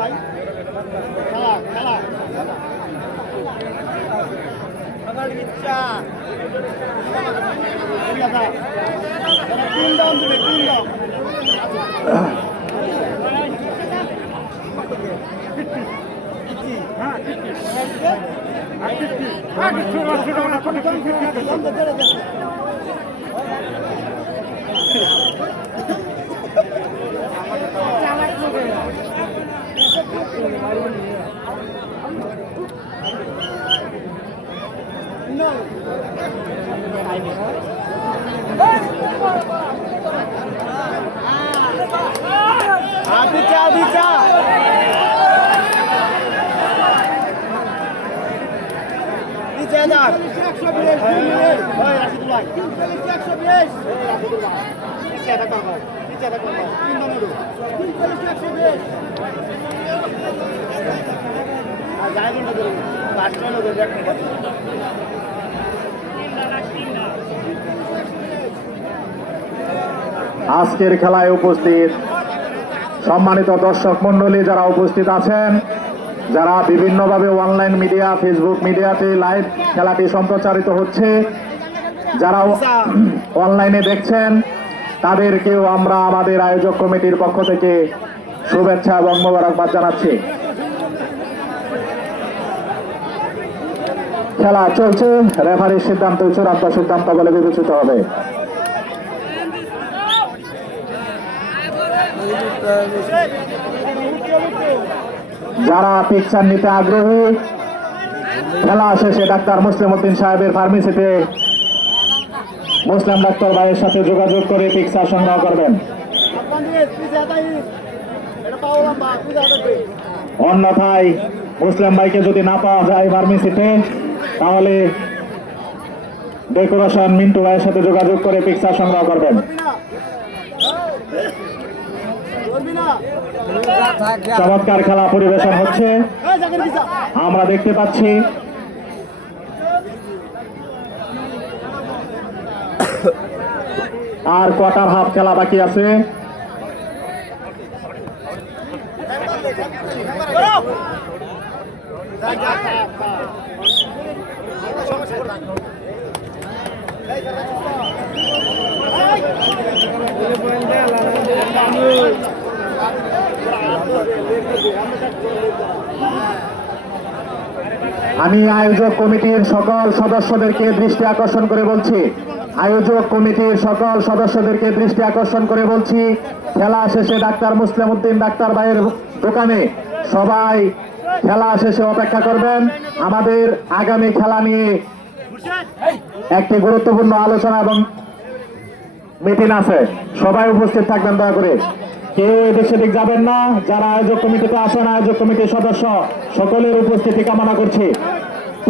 ভাই খেলা তিন দাম দেবে, 3 দাম। আজকের খেলায় উপস্থিত সম্মানিত দর্শক মন্ডলী যারা উপস্থিত আছেন, যারা বিভিন্নভাবে অনলাইন মিডিয়া, ফেসবুক মিডিয়াতে লাইভ খেলাটি সম্প্রচারিত হচ্ছে, যারা অনলাইনে দেখছেন, তাদেরকেও আমরা আমাদের আয়োজক কমিটির পক্ষ থেকে শুভেচ্ছা এবং মোবারকবাদ জানাচ্ছি। খেলা চলছে, রেফারির সিদ্ধান্ত চূড়ান্ত সিদ্ধান্ত বলে বিবেচিত হবে। যারা পিকচার নিতে আগ্রহী, খেলা শেষে ডাক্তার মুসলিম উদ্দিন সাহেবের ফার্মেসিতে মুসলিম ডাক্তার ভাইয়ের সাথে যোগাযোগ করে পিকচার সংগ্রহ করবেন। অন্যথায় মুসলিম ভাইকে যদি না পাওয়া যায় ফার্মেসিতে, তাহলে ডেকোরেশন মিন্টু ভাইয়ের সাথে যোগাযোগ করে পিকচার সংগ্রহ করবেন। চমৎকার খেলা পরিবেশন হচ্ছে, আমরা দেখতে পাচ্ছি। আর কোয়ার্টার হাফ খেলা বাকি আছে। আমি আয়োজক কমিটির সকল সদস্যদেরকে দৃষ্টি আকর্ষণ করে বলছি, খেলা শেষে ডাক্তার মুসলিম উদ্দিন ডাক্তার ভাইয়ের দোকানে সবাই খেলা শেষে অপেক্ষা করবেন। আমাদের আগামী খেলা নিয়ে একটি গুরুত্বপূর্ণ আলোচনা এবং মিটিং আছে, সবাই উপস্থিত থাকবেন দয়া করে। কেউ এদিক সেদিক যাবেন না। যারা আয়োজক কমিটিতে আছেন, আয়োজক কমিটির সদস্য সকলের উপস্থিতি কামনা করছি।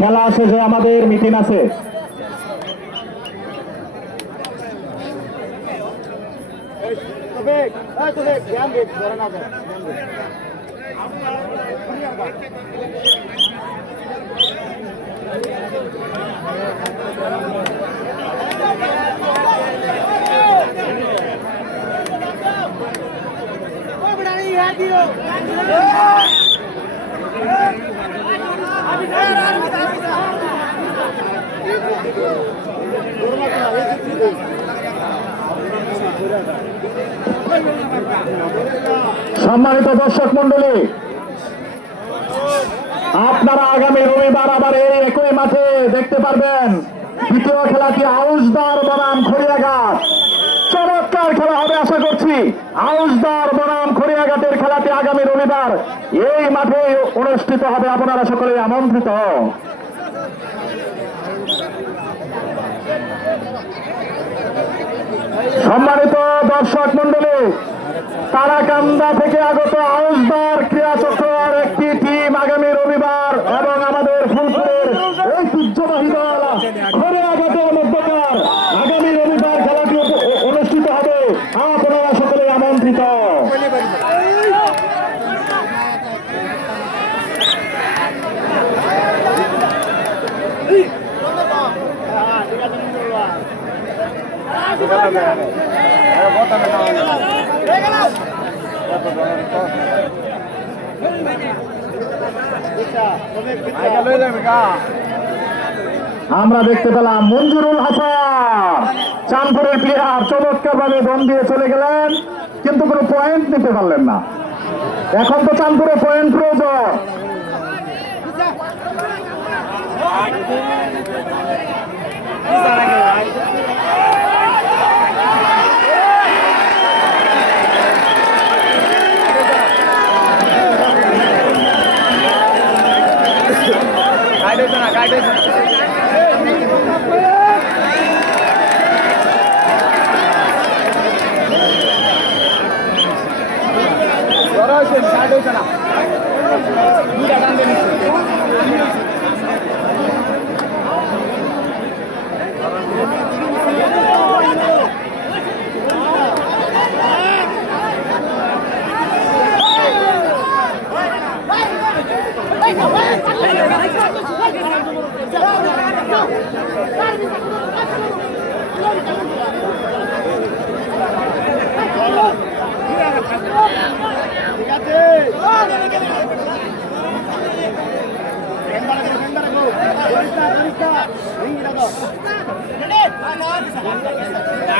খেলা শেষে আমাদের মিটিং আছে। সম্মানিত দর্শক মন্ডলী, আপনারা আগামী রবিবার আবার এই একই মাঠে দেখতে পারবেন দ্বিতীয় খেলাটি আউসদার বনাম খড়িয়াঘাট। চমৎকার খেলা হবে আশা করছি। আউসদার বনাম খড়িয়াঘাটের খেলাটি আগামী রবিবার এই মাঠে অনুষ্ঠিত হবে, আপনারা সকলে আমন্ত্রিত। সম্মানিত দর্শক মন্ডলী, তারাকান্দা থেকে আগত আউসদার ক্রীড়াচক্রের একটি টিম আগামী রবিবার এবং আমাদের ফুলপুরের ঐতিহ্যবাহী দল খড়িয়াঘাটের মধ্যকার আগামী রবিবার খেলাটি অনুষ্ঠিত হবে, আপনারা সকলে আমন্ত্রিত। আমরা দেখতে পেলাম মঞ্জুরুল হাসান, চাঁদপুরের প্লেয়ার, চমৎকার ভাবে দম দিয়ে চলে গেলেন, কিন্তু কোনো পয়েন্ট নিতে পারলেন না। এখন তো চাঁদপুরে পয়েন্ট প্রয়োজন।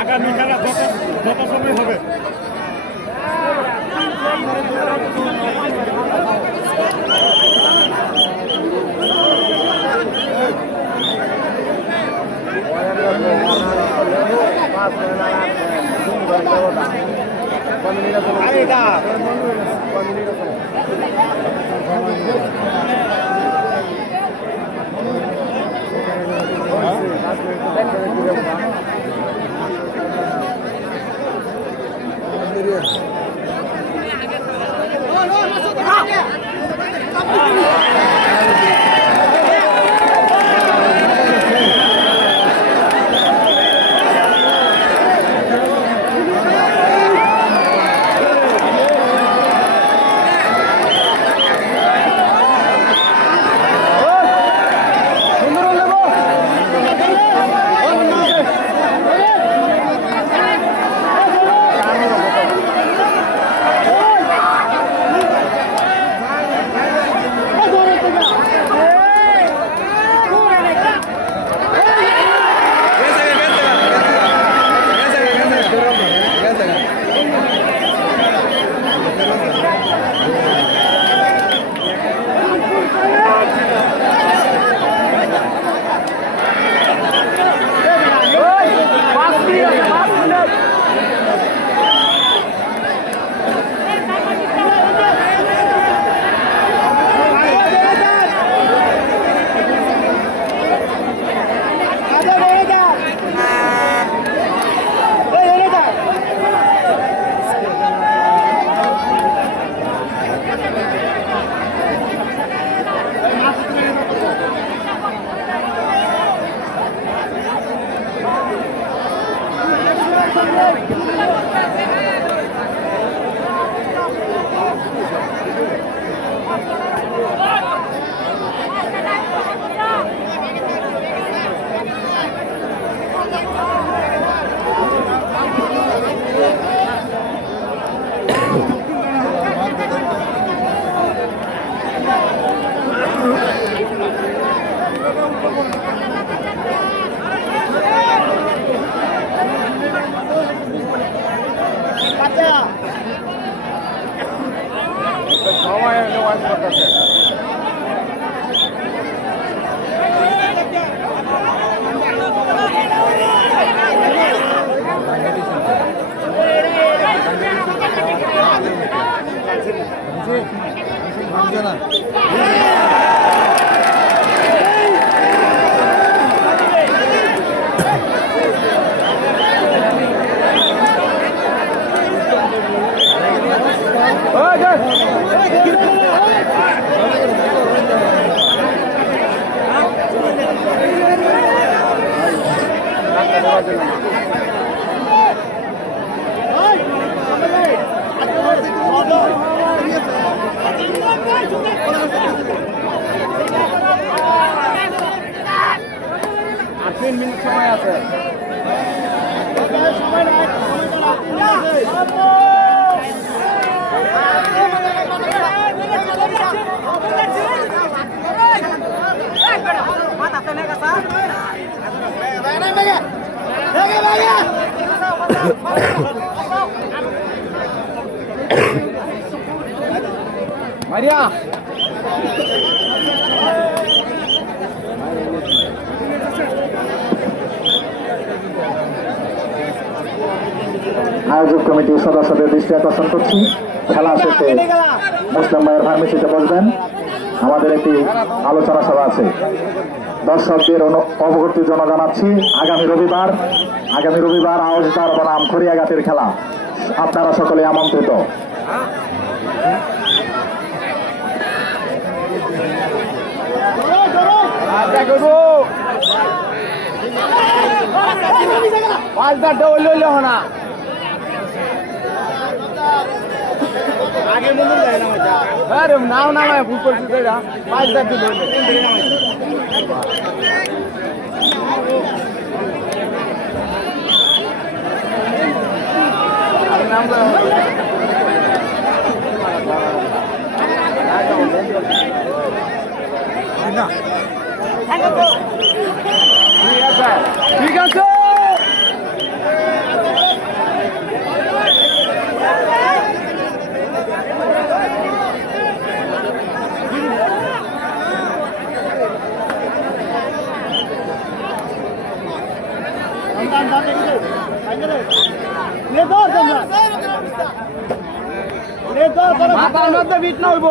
আগামী খেলা যত সময় হবে মারিয়া আয়োজক কমিটির সদস্যদের দৃষ্টি আকর্ষণ করছি, খেলা শেষে মুসলিম ভাইয়ের ফার্মেসিতে বসবেন। আমাদের একটি আলোচনা সভা আছে। দর্শকদের অবগতির জন্য জানাচ্ছি, আগামী রবিবার আয়োজিত বনাম খড়িয়াঘাটের খেলা, আপনারা সকলে আমন্ত্রিত। নাও না ভুল করছি পাঁচটা দিল ঠিক আছে মাথার মধ্যে বিট না হইব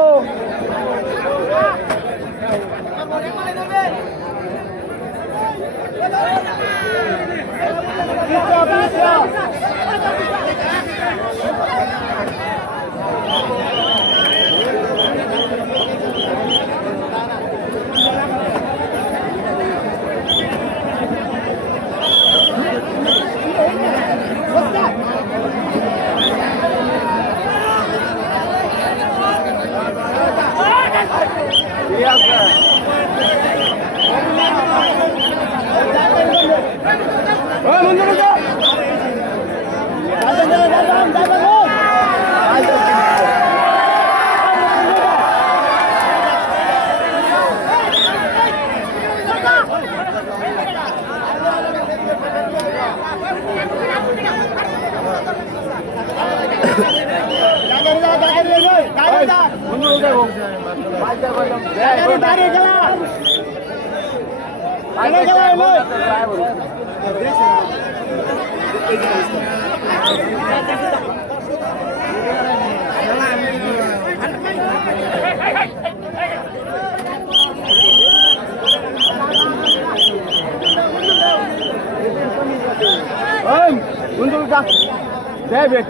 David.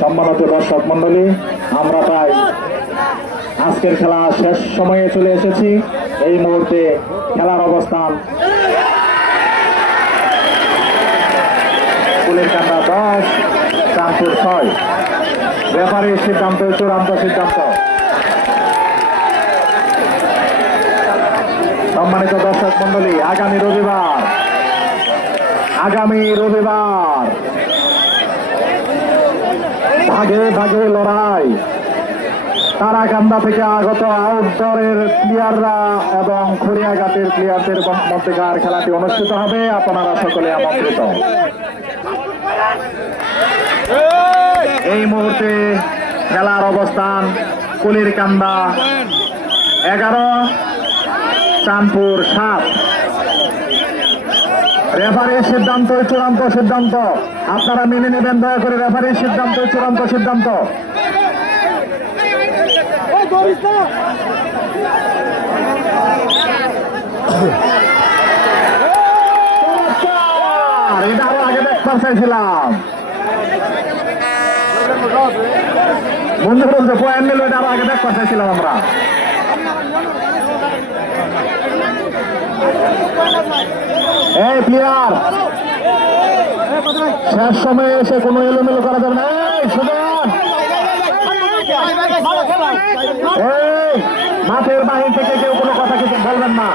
সম্মানিত দর্শক মন্ডলী, আমরা প্রায় আজকের খেলা শেষ সময়ে চলে এসেছি। এই মুহূর্তে খেলার অবস্থান কুলেরকান্দা 10, চাঁদপুর 6। রেফারির সিদ্ধান্ত চূড়ান্ত সিদ্ধান্ত। সম্মানিত দর্শক মন্ডলী, আগামী রবিবার ভাগে ভাগে লড়াই। তারাকান্দা থেকে আগত আউটডোরের প্লেয়াররা এবং খড়িয়াঘাটের প্লেয়ারদের মধ্যকার খেলাটি অনুষ্ঠিত হবে। আপনারা সকলে আমন্ত্রিত। এই মুহূর্তে খেলার অবস্থান কুলিরকান্দা 11, চাঁদপুর 7। রেফারির সিদ্ধান্ত চূড়ান্ত সিদ্ধান্ত। আপনারা মেনে নেবেন দয়া করে। রেফারির সিদ্ধান্ত চূড়ান্ত সিদ্ধান্ত। এটা আরো আগে দেখতে চাইছিলাম। বন্ধু বলতে পয়েন্ট নিল, এটা আরো আগে দেখতে চাইছিলাম আমরা। এই প্লেয়ার শেষ সময়ে এসে কোনো এলোমেলো করা যাবে না। এই মাঠের বাহির থেকে কেউ কোনো কথা কিছু বলবেন না।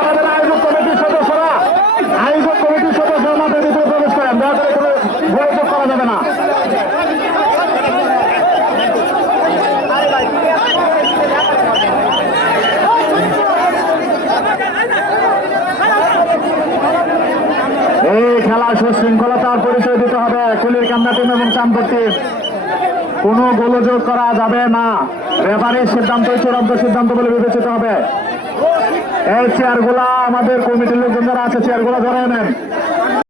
আমাদের আয়োজক কমিটির সদস্যরা মাঠের ভিতরে প্রবেশ করেন। দয়া করে কোনো গোলযোগ করা যাবে না। এই খেলা সুশৃঙ্খলতার পরিচয় দিতে হবে কুলিরকান্দা টিম এবং চাঁদপুর টিম। কোনো গোলযোগ করা যাবে না। রেফারির সিদ্ধান্ত চূড়ান্ত সিদ্ধান্ত বলে বিবেচিত হবে। এই চেয়ারগুলা আমাদের কমিটির লোকজন যারা আছে চেয়ারগুলা ধরে নেন।